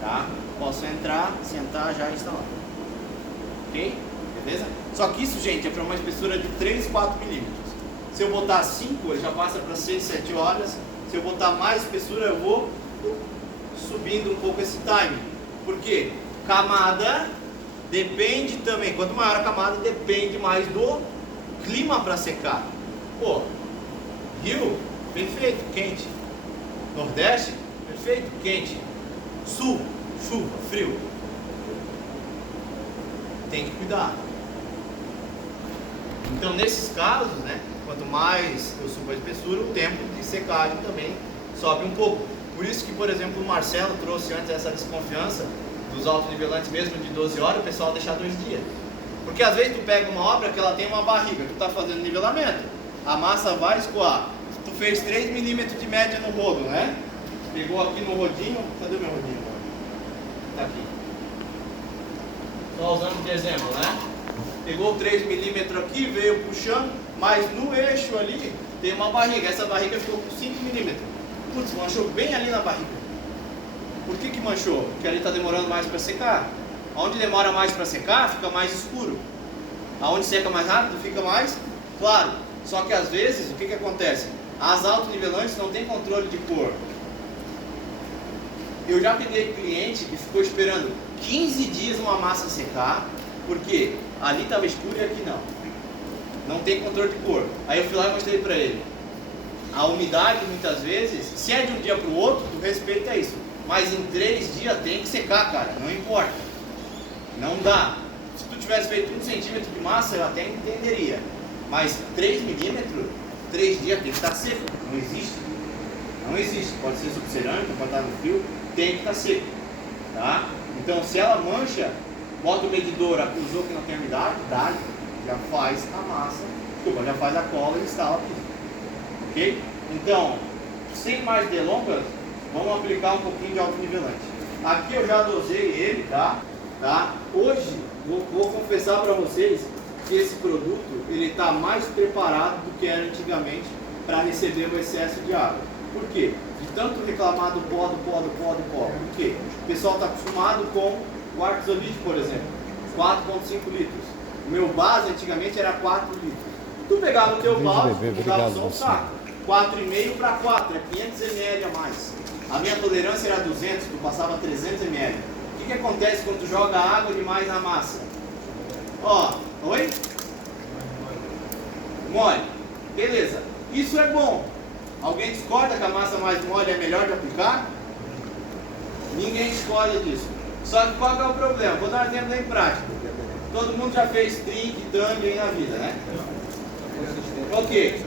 Tá? Posso entrar, sentar, já instalar. Ok? Beleza? Só que isso, gente, é para uma espessura de 3, 4 milímetros. Se eu botar 5, ele já passa para 6, 7 horas. Se eu botar mais espessura, eu vou subindo um pouco esse time. Por quê? Camada depende também, quanto maior a camada, depende mais do clima para secar. Pô, Rio, perfeito, quente. Nordeste, perfeito, quente. Sul, chuva, frio. Tem que cuidar. Então, nesses casos, né, quanto mais eu subo a espessura, o tempo de secagem também sobe um pouco. Por isso que, por exemplo, o Marcelo trouxe antes essa desconfiança dos autonivelantes mesmo de 12 horas, o pessoal deixar 2 dias. Porque às vezes tu pega uma obra que ela tem uma barriga, tu está fazendo nivelamento, a massa vai escoar. Tu fez 3 milímetros de média no rodo, né? Pegou aqui no rodinho, cadê o meu rodinho? Tá aqui. Só usando de exemplo, né? Pegou 3 milímetros aqui, veio puxando, mas no eixo ali tem uma barriga. Essa barriga ficou com 5 milímetros. Putz, manchou bem ali na barriga. Por que manchou? Porque ali está demorando mais para secar. Onde demora mais para secar, fica mais escuro. Aonde seca mais rápido, fica mais claro. Só que às vezes, o que acontece? As autonivelantes não têm controle de cor. Eu já peguei cliente que ficou esperando 15 dias uma massa secar, porque ali estava escuro e aqui não. Não tem controle de cor. Aí eu fui lá e mostrei para ele. A umidade, muitas vezes, se é de um dia para o outro, tu respeita isso. Mas em 3 dias tem que secar, cara. Não importa. Não dá. Se tu tivesse feito 1 centímetro de massa, eu até entenderia. Mas 3 milímetros, 3 dias tem que estar seco. Não existe. Não existe. Pode ser subcerâmica, pode estar no frio. Tem que estar seco. Tá? Então, se ela mancha, bota o medidor, acusou que não tem umidade, dá, já faz a massa. Desculpa, já faz a cola e instala tudo. Ok? Então, sem mais delongas, vamos aplicar um pouquinho de autonivelante. Aqui eu já dosei ele, tá? Hoje, vou confessar para vocês que esse produto ele está mais preparado do que era antigamente para receber o excesso de água. Por quê? De tanto reclamar do pó. Por quê? O pessoal está acostumado com o Arxolite, por exemplo, 4,5 litros. O meu base antigamente era 4 litros. Tu pegava o teu balde, jogava só um saco. 4,5 para 4, é 500 ml a mais. A minha tolerância era 200, tu passava 300 ml. O que acontece quando tu joga água demais na massa? Ó, oi? Mole. Beleza. Isso é bom. Alguém discorda que a massa mais mole é melhor de aplicar? Ninguém discorda disso. Só que qual que é o problema? Vou dar um exemplo bem prático. Todo mundo já fez drink, tangue aí na vida, né? Ok.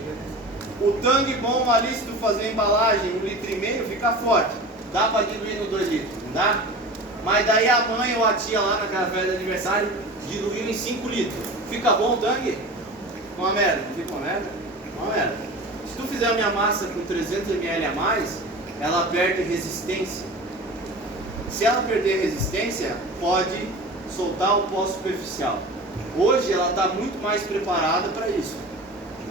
O tangue bom ali, se tu fazer embalagem 1,5 litro, fica forte. Dá para diluir no 2 litros, não dá? Mas daí a mãe ou a tia lá naquela festa de aniversário diluiu em 5 litros. Fica bom o tangue? Uma merda. Não fica uma merda? Uma merda. Se tu fizer a minha massa com 300 ml a mais, ela perde resistência. Se ela perder resistência, pode soltar o pó superficial. Hoje ela está muito mais preparada para isso,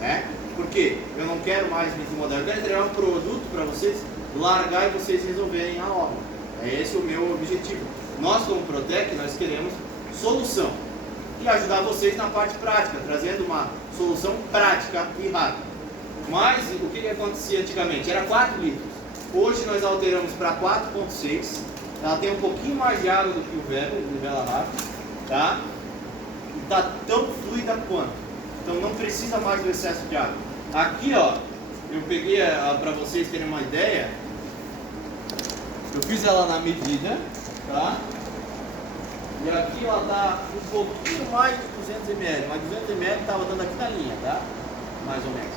né? Porque eu não quero mais me incomodar, eu quero entregar um produto para vocês, largar e vocês resolverem a obra. É esse o meu objetivo. Nós, como Protec, nós queremos solução e ajudar vocês na parte prática, trazendo uma solução prática e rápida. Mas o que acontecia antigamente? Era 4 litros. Hoje nós alteramos para 4,6. Ela tem um pouquinho mais de água do que o Vela, o Vela rápido, tá? E está tão fluida quanto. Então não precisa mais do excesso de água. Aqui, ó, eu peguei para vocês terem uma ideia. Eu fiz ela na medida, tá? E aqui ela está um pouquinho mais de 200 ml, mas 200 ml estava dando aqui na linha, tá? Mais ou menos.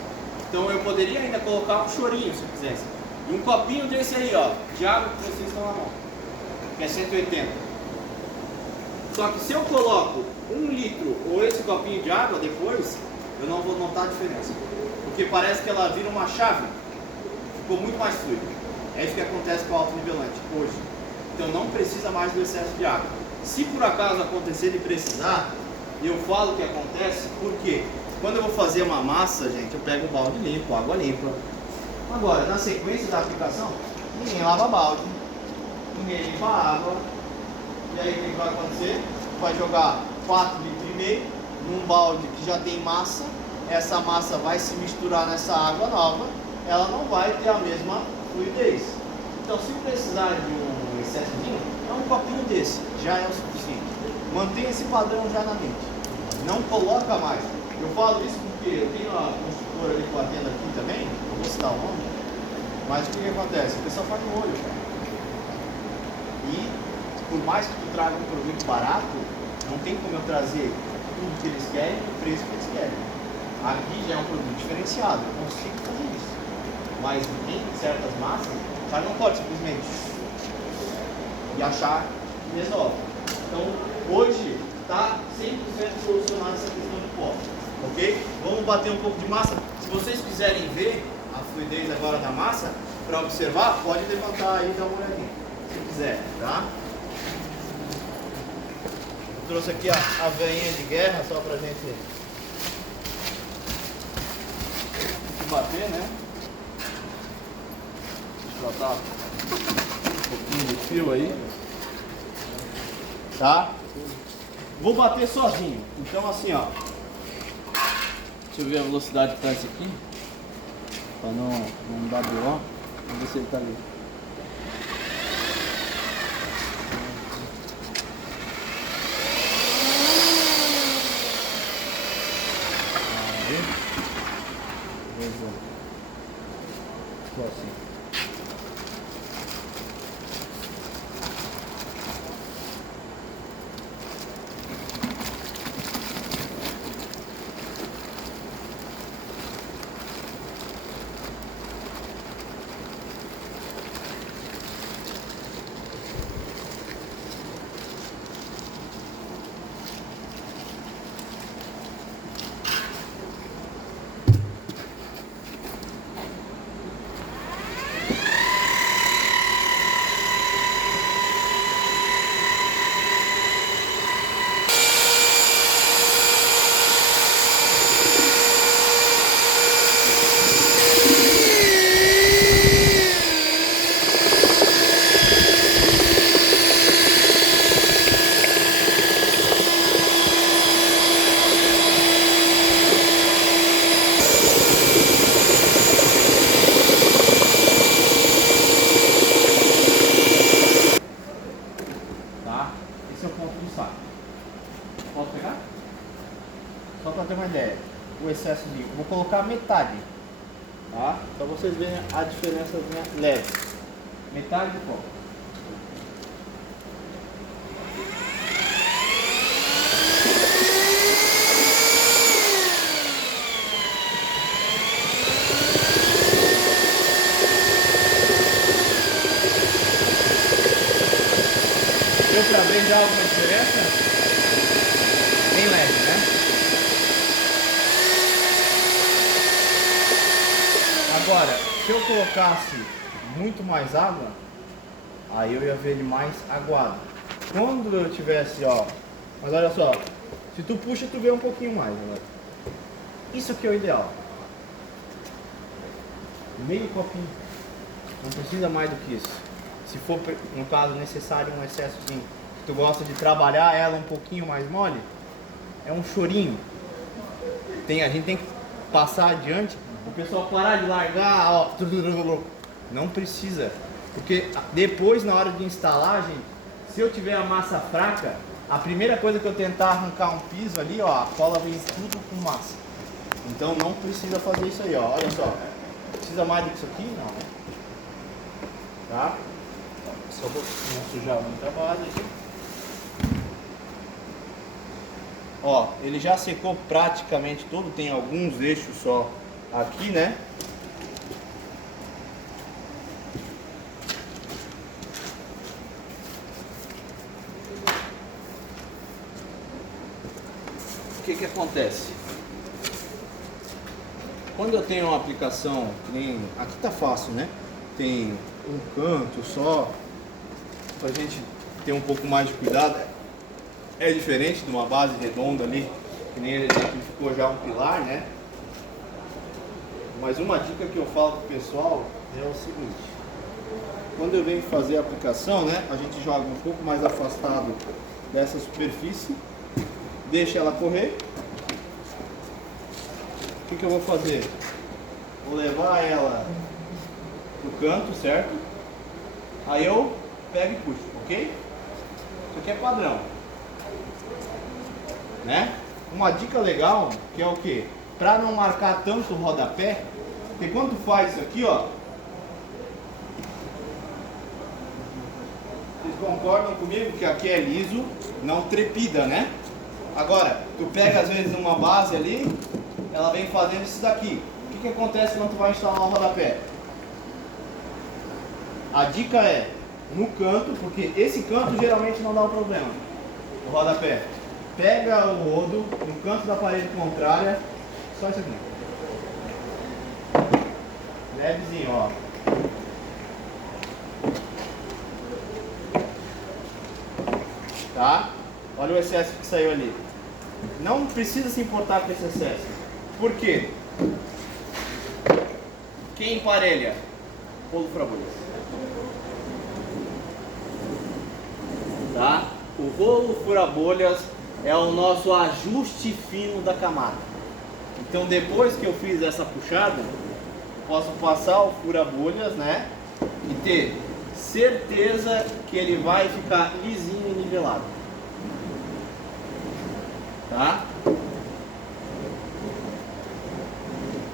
Então eu poderia ainda colocar um chorinho, se eu quisesse. E um copinho desse aí, ó, de água que vocês estão na mão, que é 180. Só que se eu coloco 1 litro ou esse copinho de água depois, eu não vou notar a diferença. Porque parece que ela vira uma chave. Ficou muito mais fluido. É isso que acontece com o autonivelante hoje. Então não precisa mais do excesso de água. Se por acaso acontecer de precisar, E eu falo o que acontece porque quando eu vou fazer uma massa, gente, eu pego um balde limpo, água limpa. Agora, na sequência da aplicação, ninguém lava balde, ninguém limpa a água. E aí o que vai acontecer? Vai jogar 4,5 litros num balde que já tem massa. Essa massa vai se misturar nessa água nova, ela não vai ter a mesma fluidez. Então, se precisar de um excessozinho, é um copinho desse, já é o suficiente. Mantenha esse padrão já na mente. Não coloca mais. Eu falo isso porque eu tenho a construtora ali que eu atendo aqui também, não vou citar o nome, mas o que acontece? O pessoal faz no olho, cara. E por mais que tu traga um produto barato, não tem como eu trazer tudo que eles querem no preço que eles querem. Aqui já é um produto diferenciado, eu consigo fazer isso. Mas em certas massas, o cara não pode simplesmente e achar que resolve. Então, hoje está 100% solucionada essa questão de pó. Ok? Vamos bater um pouco de massa. Se vocês quiserem ver a fluidez agora da massa, para observar, pode levantar aí e dar uma olhadinha, se quiser, tá? Eu trouxe aqui a veinha de guerra só pra gente bater, né? Deixa eu botar um pouquinho de fio aí. Tá? Vou bater sozinho. Então assim, ó. Deixa eu ver a velocidade que tá isso aqui. Pra não dar B.O. Vamos ver se ele tá ali. Assim. Posso pegar? Só para ter uma ideia, o excesso de... Vou colocar metade, tá? Para vocês verem a diferença leve. Metade de pó. Deu para ver já alguma diferença? Bem leve, né? Agora, se eu colocasse muito mais água, aí eu ia ver ele mais aguado. Quando eu tivesse, ó, mas olha só, se tu puxa, tu vê um pouquinho mais, né? Isso aqui é o ideal. Meio copinho. Não precisa mais do que isso. Se for, no caso, necessário um excessozinho, tu gosta de trabalhar ela um pouquinho mais mole, é um chorinho. A gente tem que passar adiante, o pessoal parar de largar, ó, não precisa, porque depois na hora de instalar, gente, se eu tiver a massa fraca, a primeira coisa que eu tentar arrancar um piso ali, ó, a cola vem tudo com massa. Então não precisa fazer isso aí, ó, olha só. Precisa mais do que isso aqui? Não, né? Tá? Só vou não sujar muito a base aqui. Ó, ele já secou praticamente todo, tem alguns eixos só aqui, né? O que que acontece? Quando eu tenho uma aplicação, que nem aqui tá fácil, né? Tem um canto só, pra gente ter um pouco mais de cuidado. é diferente de uma base redonda ali, que nem ele ficou já um pilar, né? Mas uma dica que eu falo pro pessoal é o seguinte: quando eu venho fazer a aplicação, né, a gente joga um pouco mais afastado dessa superfície, deixa ela correr. O que eu vou fazer? Vou levar ela pro canto, certo? Aí eu pego e puxo, ok? Isso aqui é padrão, né? Uma dica legal que é o que? Para não marcar tanto o rodapé, porque quando tu faz isso aqui, ó, vocês concordam comigo que aqui é liso, não trepida, né? Agora, tu pega às vezes uma base ali, ela vem fazendo isso daqui. O que acontece quando tu vai instalar o rodapé? A dica é no canto, porque esse canto geralmente não dá um problema. O rodapé. Pega o rodo no canto da parede contrária, só isso aqui. Levezinho, ó. Tá? Olha o excesso que saiu ali. Não precisa se importar com esse excesso. Por quê? Quem emparelha? Rolo fura-bolhas. Tá? O rolo fura-bolhas é o nosso ajuste fino da camada. Então depois que eu fiz essa puxada, posso passar o fura-bolhas, né? E ter certeza que ele vai ficar lisinho e nivelado. Tá?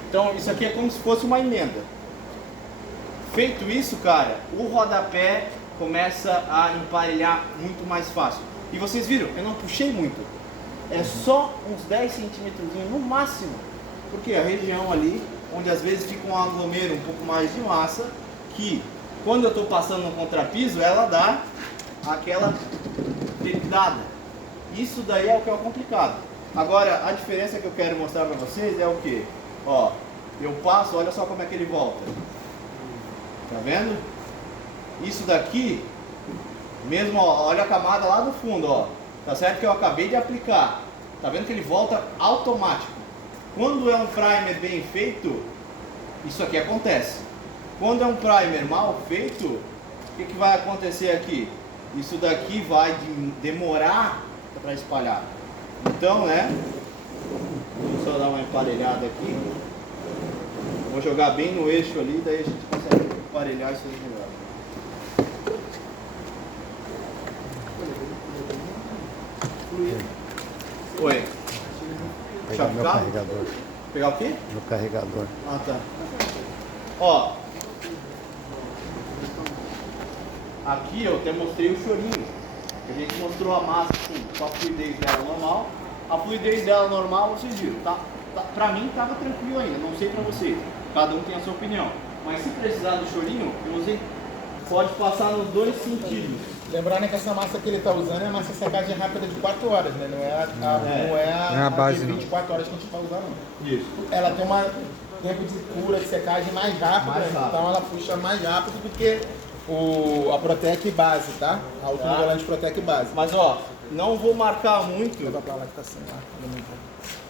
Então isso aqui é como se fosse uma emenda. Feito isso, cara, o rodapé começa a emparelhar muito mais fácil. E vocês viram, eu não puxei muito. É só uns 10 centímetros no máximo. Porque a região ali, onde às vezes fica um aglomero um pouco mais de massa, que quando eu estou passando no contrapiso, ela dá aquela trepidada. Isso daí é o que é o complicado. Agora, a diferença que eu quero mostrar para vocês é o que? Ó, eu passo, olha só como é que ele volta. Tá vendo? Isso daqui, mesmo, ó, olha a camada lá do fundo, ó. Tá certo que eu acabei de aplicar. Tá vendo que ele volta automático. Quando é um primer bem feito, isso aqui acontece. Quando é um primer mal feito, o que vai acontecer aqui? Isso daqui vai demorar para espalhar. Então, né? Deixa eu só dar uma emparelhada aqui. Vou jogar bem no eixo ali, daí a gente consegue emparelhar isso aí melhor. Oi. Pegar meu carregador. Pegar o quê? Meu carregador. Ah, tá. Ó. Aqui eu até mostrei o chorinho. A gente mostrou a massa assim, com a fluidez dela normal. A fluidez dela normal, vocês viram. Pra mim tava tranquilo ainda, não sei pra vocês. Cada um tem a sua opinião. Mas se precisar do chorinho, você pode passar nos dois sentidos. Lembrando que essa massa que ele está usando é a massa secagem rápida de 4 horas, né? Não é a base, de 24 horas que a gente está usando. Não. Isso. Ela tem um tempo de cura, de secagem mais rápido, então ela puxa mais rápido do que a Protec base, tá? A autonivelante Protec base. Mas ó, não vou marcar muito. Leva pra lá que tá sem ar.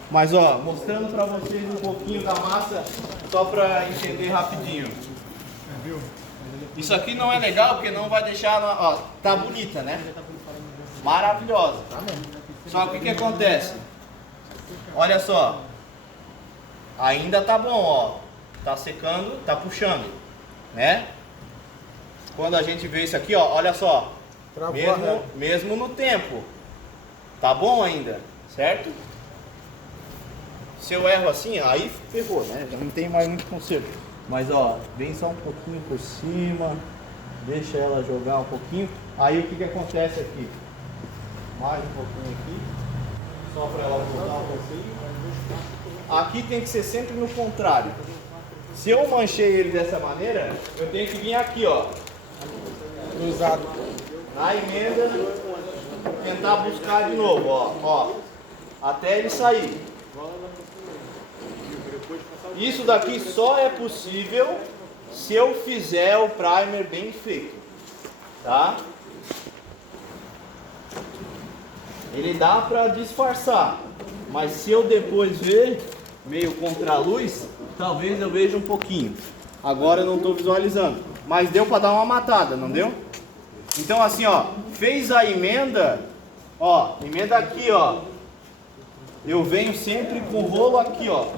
Mas ó, mostrando pra vocês um pouquinho da massa, só pra entender rapidinho. Isso aqui não é legal porque não vai deixar, ó, tá bonita, né? Maravilhosa. Só que o que acontece? Olha só. Ainda tá bom, ó. Tá secando, tá puxando, né? Quando a gente vê isso aqui, ó, olha só. Mesmo no tempo. Tá bom ainda, certo? Se eu erro assim, aí ferrou, né? Já não tem mais muito conserto. Mas ó, vem só um pouquinho por cima, deixa ela jogar um pouquinho. Aí o que acontece aqui? Mais um pouquinho aqui, só para ela voltar um pouquinho. Aqui tem que ser sempre no contrário. Se eu manchei ele dessa maneira, eu tenho que vir aqui, ó, Cruzado. na emenda, tentar buscar de novo, ó, até ele sair. Isso daqui só é possível se eu fizer o primer bem feito, tá? ele dá para disfarçar, mas se eu depois ver meio contra a luz, talvez eu veja um pouquinho. Agora eu não estou visualizando, mas deu para dar uma matada, não deu? Então assim, ó, fez a emenda, ó, emenda aqui, ó. Eu venho sempre com o rolo aqui, ó,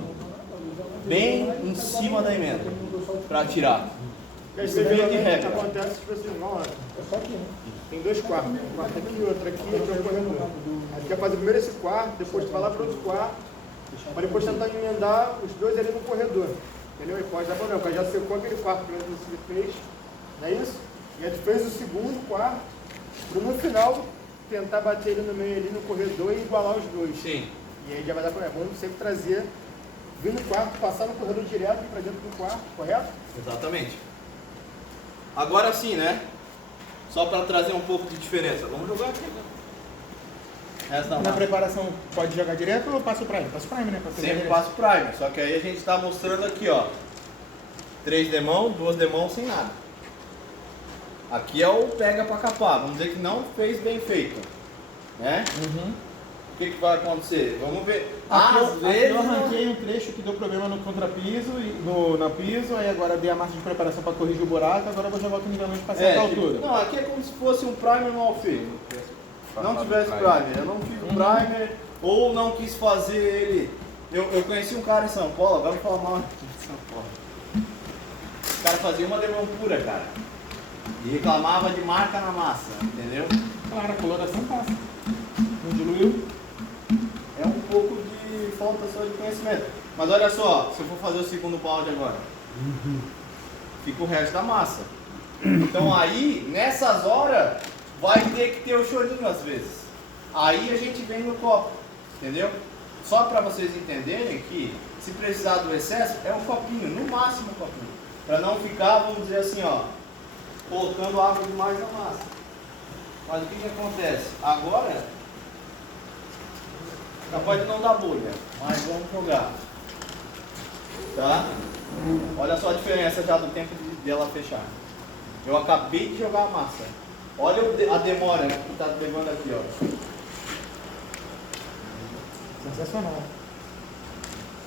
bem em cima da emenda, para tirar. Você vê de regra. Acontece tipo assim, ó, tem 2 quartos, um quarto aqui, outro aqui, outro no corredor. Aí tu quer fazer primeiro esse quarto, depois tu vai lá para outro quarto, para depois tentar emendar os 2 ali no corredor. Entendeu? E pode dar problema, porque já secou aquele quarto que você fez, não é isso? E aí tu fez o segundo quarto, para no final tentar bater ele no meio ali no corredor e igualar os 2. Sim. E aí já vai dar problema. Vamos sempre trazer, vir no quarto, passar no corredor direto para dentro do quarto, correto? Exatamente. Agora sim, né? Só para trazer um pouco de diferença. Vamos jogar aqui. Essa Na preparação, pode jogar direto ou passa o prime? Passa o prime, né? sempre passo primer, só que aí a gente está mostrando aqui, ó. 3 demão, 2 demão sem nada. Aqui é o pega para capar. Vamos dizer que não fez bem feito, né? O que vai acontecer? Vamos ver. Às vezes eu arranquei um trecho que deu problema no contrapiso, na piso, aí agora dei a massa de preparação para corrigir o buraco, agora eu vou jogar outro nivelamento para certa altura. Não, aqui é como se fosse um primer mal feito. Não tivesse primer, eu não fiz o primer ou não quis fazer ele. Eu conheci um cara em São Paulo, agora vou falar mal de São Paulo. O cara fazia uma demão pura, cara. E reclamava de marca na massa, entendeu? Claro, a coloração passa. Não diluiu? É um pouco de falta só de conhecimento. Mas olha só, se eu for fazer o segundo balde agora, fica o resto da massa. Então aí, nessas horas, vai ter que ter o chorinho às vezes. Aí a gente vem no copo, entendeu? Só para vocês entenderem que se precisar do excesso, é um copinho, no máximo um copinho. Para não ficar, vamos dizer assim, ó, colocando água demais na massa. Mas o que acontece? Agora, capaz de não dar bolha, mas vamos jogar. Tá? Olha só a diferença já do tempo dela fechar. Eu acabei de jogar a massa. Olha a demora que está levando aqui, ó. Sensacional.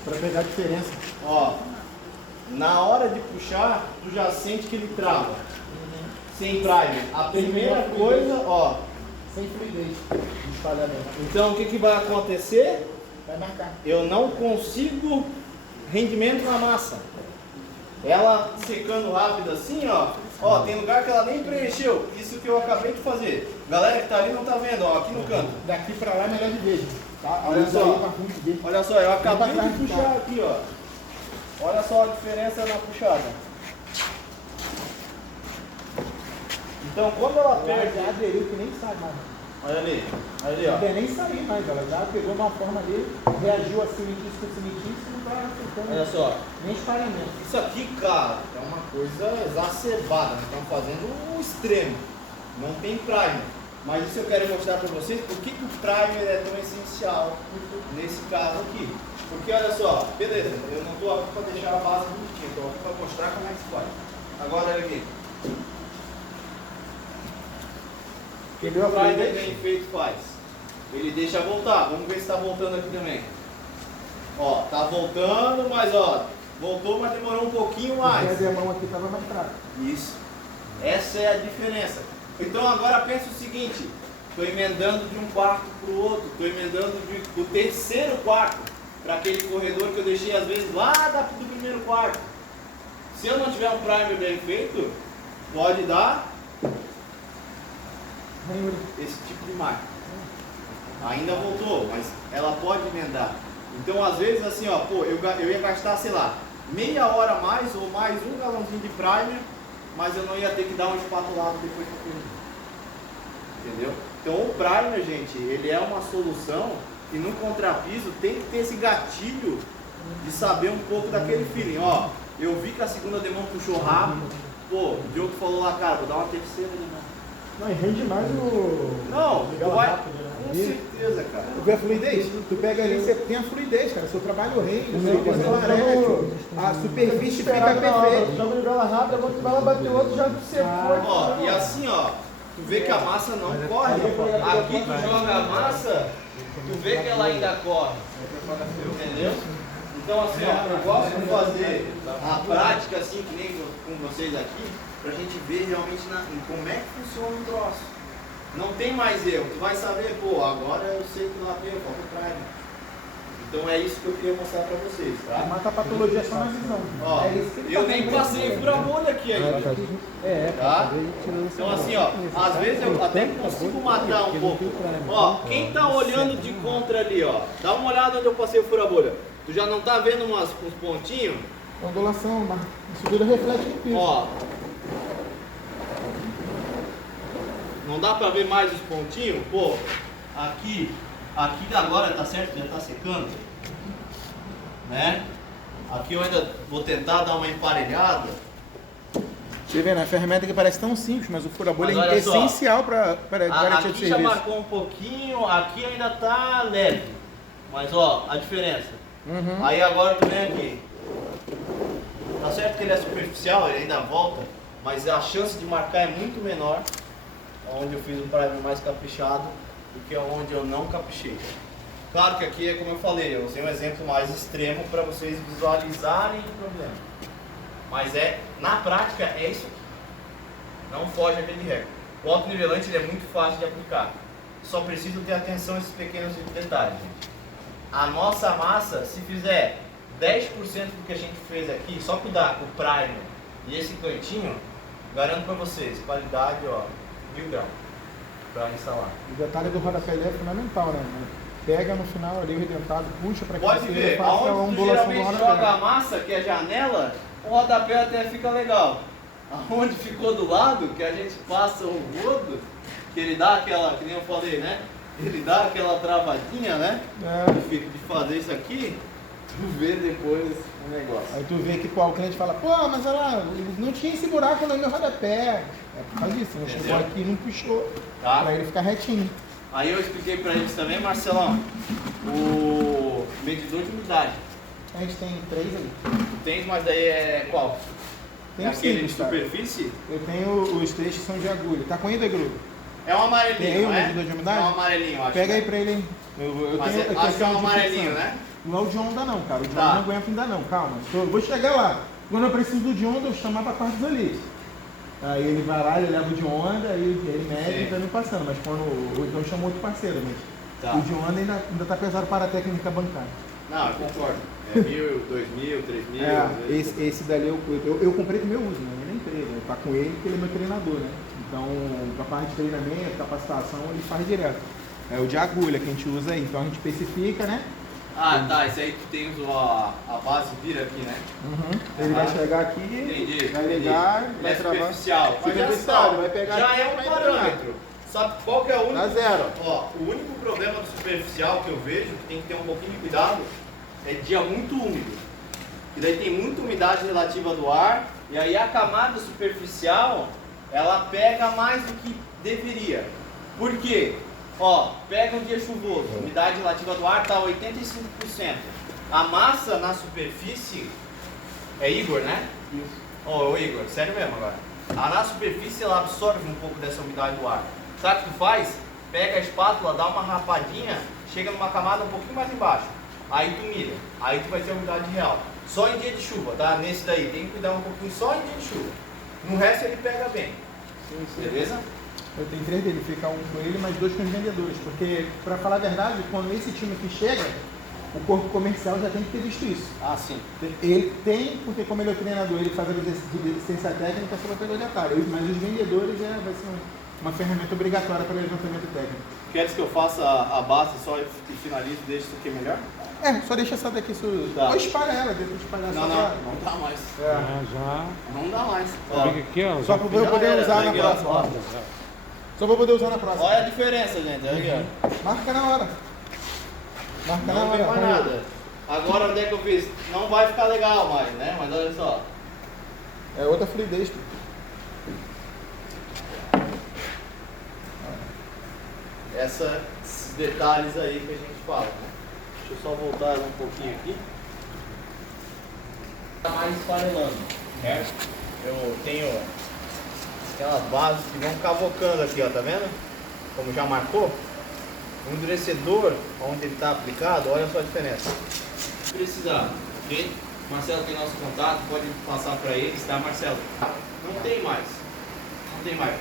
Para pegar a diferença. Ó, na hora de puxar, tu já sente que ele trava. Sem primer. A primeira coisa, ó. Sem fluidez de espalhamento. Então o que vai acontecer? Vai marcar. Eu não consigo rendimento na massa. Ela secando rápido assim, ó. Ó, tem lugar que ela nem preencheu. Isso que eu acabei de fazer. Galera que tá ali não tá vendo, ó, aqui no canto. Daqui para lá é melhor de ver. Tá? Olha só, eu acabei de puxar aqui, ó. Olha só a diferença na puxada. Então quando ela perde. Já aderiu que nem sai mais. Olha ali, ó. Não deve nem sair mais, ela já pegou uma forma ali, reagiu a cimitício com cimitício e não vai afetando Olha só. nem espalhamento. Isso aqui, cara, é uma coisa exacerbada. Nós estamos fazendo o extremo. Não tem primer. Mas isso eu quero mostrar para vocês por que o primer é tão essencial nesse caso aqui. Porque olha só, beleza, eu não estou aqui para deixar a base bonitinha, estou aqui para mostrar como é que se faz. Agora olha aqui. O que o primer bem feito faz? Ele deixa voltar. Vamos ver se está voltando aqui também. Ó, tá voltando, mas ó, voltou, mas demorou um pouquinho mais. A mão aqui estava mais fraca. Isso. Essa é a diferença. Então agora pensa o seguinte, estou emendando de um quarto para o outro, estou emendando do terceiro quarto para aquele corredor que eu deixei às vezes lá do primeiro quarto. Se eu não tiver um primer bem feito, pode dar esse tipo de marca. Ainda voltou, mas ela pode emendar. Então às vezes assim, ó, pô, eu ia gastar, sei lá, meia hora a mais ou mais um galãozinho de primer, mas eu não ia ter que dar um espatulado depois que eu fiz. Entendeu? Então o primer, gente, ele é uma solução que no contrapiso tem que ter esse gatilho de saber um pouco daquele feeling. Ó, eu vi que a segunda demão puxou rápido. Pô, o Diogo falou lá, cara, vou dar uma terceira demão. Não, e rende mais o... Não, nível vai, rápido, né? com certeza, cara. Tu vê a fluidez? Tu pega ali, você tem a fluidez, cara. Seu trabalho rende, a superfície fica perfeita. Joga no vela rápida, quando vai lá bater o outro, já secou. Ó, e assim, ó, tu vê que a massa não corre. Aqui tu joga a massa, tu vê que ela ainda corre. Entendeu? Então assim, ó, eu gosto de fazer a prática assim, que nem com vocês aqui, pra gente ver realmente em como é que funciona o troço. Não tem mais erro, tu vai saber, pô, agora eu sei que lá tem, falta o primer. Então é isso que eu queria mostrar pra vocês, tá? Mata a patologia só na visão. Ó, eu nem passei fura-bolha aqui ainda. Tá? Então assim, ó, às vezes eu até consigo matar um pouco. Ó, quem tá olhando de contra ali, ó, dá uma olhada onde eu passei o fura-bolha. Tu já não tá vendo uns pontinhos? Ondulação, mas isso vira reflete no piso. Ó. Não dá pra ver mais os pontinhos? Pô, aqui agora tá certo, já tá secando. Né? Aqui eu ainda vou tentar dar uma emparelhada. Você vê, né? A ferramenta que parece tão simples, mas o fura-bolha Mas é olha só. essencial para garantia de Aqui já serviço. marcou um pouquinho, aqui ainda tá leve. Mas ó, a diferença. Aí agora tu vem aqui. Tá certo que ele é superficial, ele ainda volta, mas a chance de marcar é muito menor onde eu fiz um primer mais caprichado do que onde eu não caprichei. Claro que aqui é como eu falei, eu usei um exemplo mais extremo para vocês visualizarem o problema. Mas na prática é isso aqui. Não foge aquele regra. O autonivelante ele é muito fácil de aplicar. Só preciso ter atenção a esses pequenos detalhes, gente. A nossa massa, se fizer 10% do que a gente fez aqui, só cuidar com o primer e esse cantinho, garanto para vocês, qualidade, ó, 1000 graus para instalar. O detalhe do rodapé é fundamental, né? Pega no final ali o redentado, puxa para que Pode você ver, faça a aonde tu ondulação do geralmente joga a rodapé. massa, que é a janela, o rodapé até fica legal. Aonde ficou do lado, que a gente passa o rodo, que ele dá aquela, que nem eu falei, né? Ele dá aquela travadinha, né? É. De fazer isso aqui, tu vê depois o negócio. Aí tu vê que pô, o cliente fala, pô, mas olha lá, não tinha esse buraco no meu rodapé. É por causa disso, né? Chegou aqui e não puxou, Tá. para ele ficar retinho. Aí eu expliquei pra eles também, Marcelão, o medidor de umidade. A gente tem 3 ali. Tu tens, mas daí é qual? Tem É aquele de simples, cara. superfície? Eu tenho os três que são de agulha. Tá com ainda, Gru? É um amarelinho, Tem aí o não é? medidor de umidade? É um amarelinho, eu acho. Pega aí né? pra ele, hein? Eu Mas tenho, é, eu acho que é um tenho de amarelinho, ficção. né? Não é o de onda não, cara. O de Tá. onda não aguento ainda não, calma. Eu vou chegar lá. Quando eu preciso do de onda, eu chamo pra parte dos ali. Aí ele vai lá, ele leva o de onda, aí ele mede Sim. e vai me passando. Mas quando. Ou então chama outro parceiro, mas Tá. o de onda ainda tá pesado para a técnica bancária. Não, eu concordo. É 1.000, 2.000, 3.000. Esse dali eu comprei do meu uso, né? Nem empresa. Eu tá com ele porque ele é meu treinador, né? Então, pra parte de treinamento, capacitação, ele faz direto. É o de agulha que a gente usa aí. Então a gente especifica, né? Ah, tá. Esse aí tu tens a base vira aqui, né? Ele vai Aham. chegar aqui, Entendi. vai ligar, Ele vai é travar. superficial. Mas já Superficial, sabe, vai pegar já aqui, é um vai parâmetro. Sabe qual que é o único? Dá zero. Ó, o único problema do superficial que eu vejo, que tem que ter um pouquinho de cuidado, é dia muito úmido. E daí tem muita umidade relativa do ar, e aí a camada superficial, ela pega mais do que deveria. Por quê? Ó, pega um dia chuvoso, umidade relativa do ar está 85%. A massa na superfície, é Igor, né? Isso. Ó, Igor, sério mesmo agora. Na superfície ela absorve um pouco dessa umidade do ar. Sabe o que tu faz? Pega a espátula, dá uma rapadinha, chega numa camada um pouquinho mais embaixo. Aí tu mira, aí tu vai ter a umidade real. Só em dia de chuva, tá? Nesse daí, tem que cuidar um pouquinho só em dia de chuva. No resto ele pega bem. Beleza? Eu tenho 3 dele, fica um com ele, mais 2 com os vendedores. Porque, pra falar a verdade, quando esse time aqui chega, o corpo comercial já tem que ter visto isso. Ah, sim. Ele tem, porque como ele é o treinador, ele faz a licença técnica sobre o de atalho. Mas os vendedores vai ser uma ferramenta obrigatória para o levantamento técnico. Queres que eu faça a base só e finalize e deixe isso aqui melhor? É, só deixa essa daqui. Tá. Ou espalha ela, depois espalhar Não, só não, pra... não dá mais. Já. Não dá mais. Ó, Fica aqui, ó. Só para eu Já poder era, usar na legal. próxima. Ó. Só para poder usar na próxima. olha a diferença, gente. Olha aqui, ó. Marca na hora. Marca na Não hora. tem mais nada. Agora onde é que eu fiz? Não vai ficar legal mais, né? Mas olha só. É outra fluidez. Pô. Esses detalhes aí que a gente fala, né? Deixa eu só voltar ela um pouquinho aqui. Tá mais esfarelando, certo? Eu tenho aquelas bases que vão cavocando aqui, ó, tá vendo? Como já marcou. O endurecedor, onde ele está aplicado, olha só a diferença. Se precisar, ok? Marcelo tem nosso contato, pode passar para eles, tá, Marcelo? Não tem mais. Não tem mais.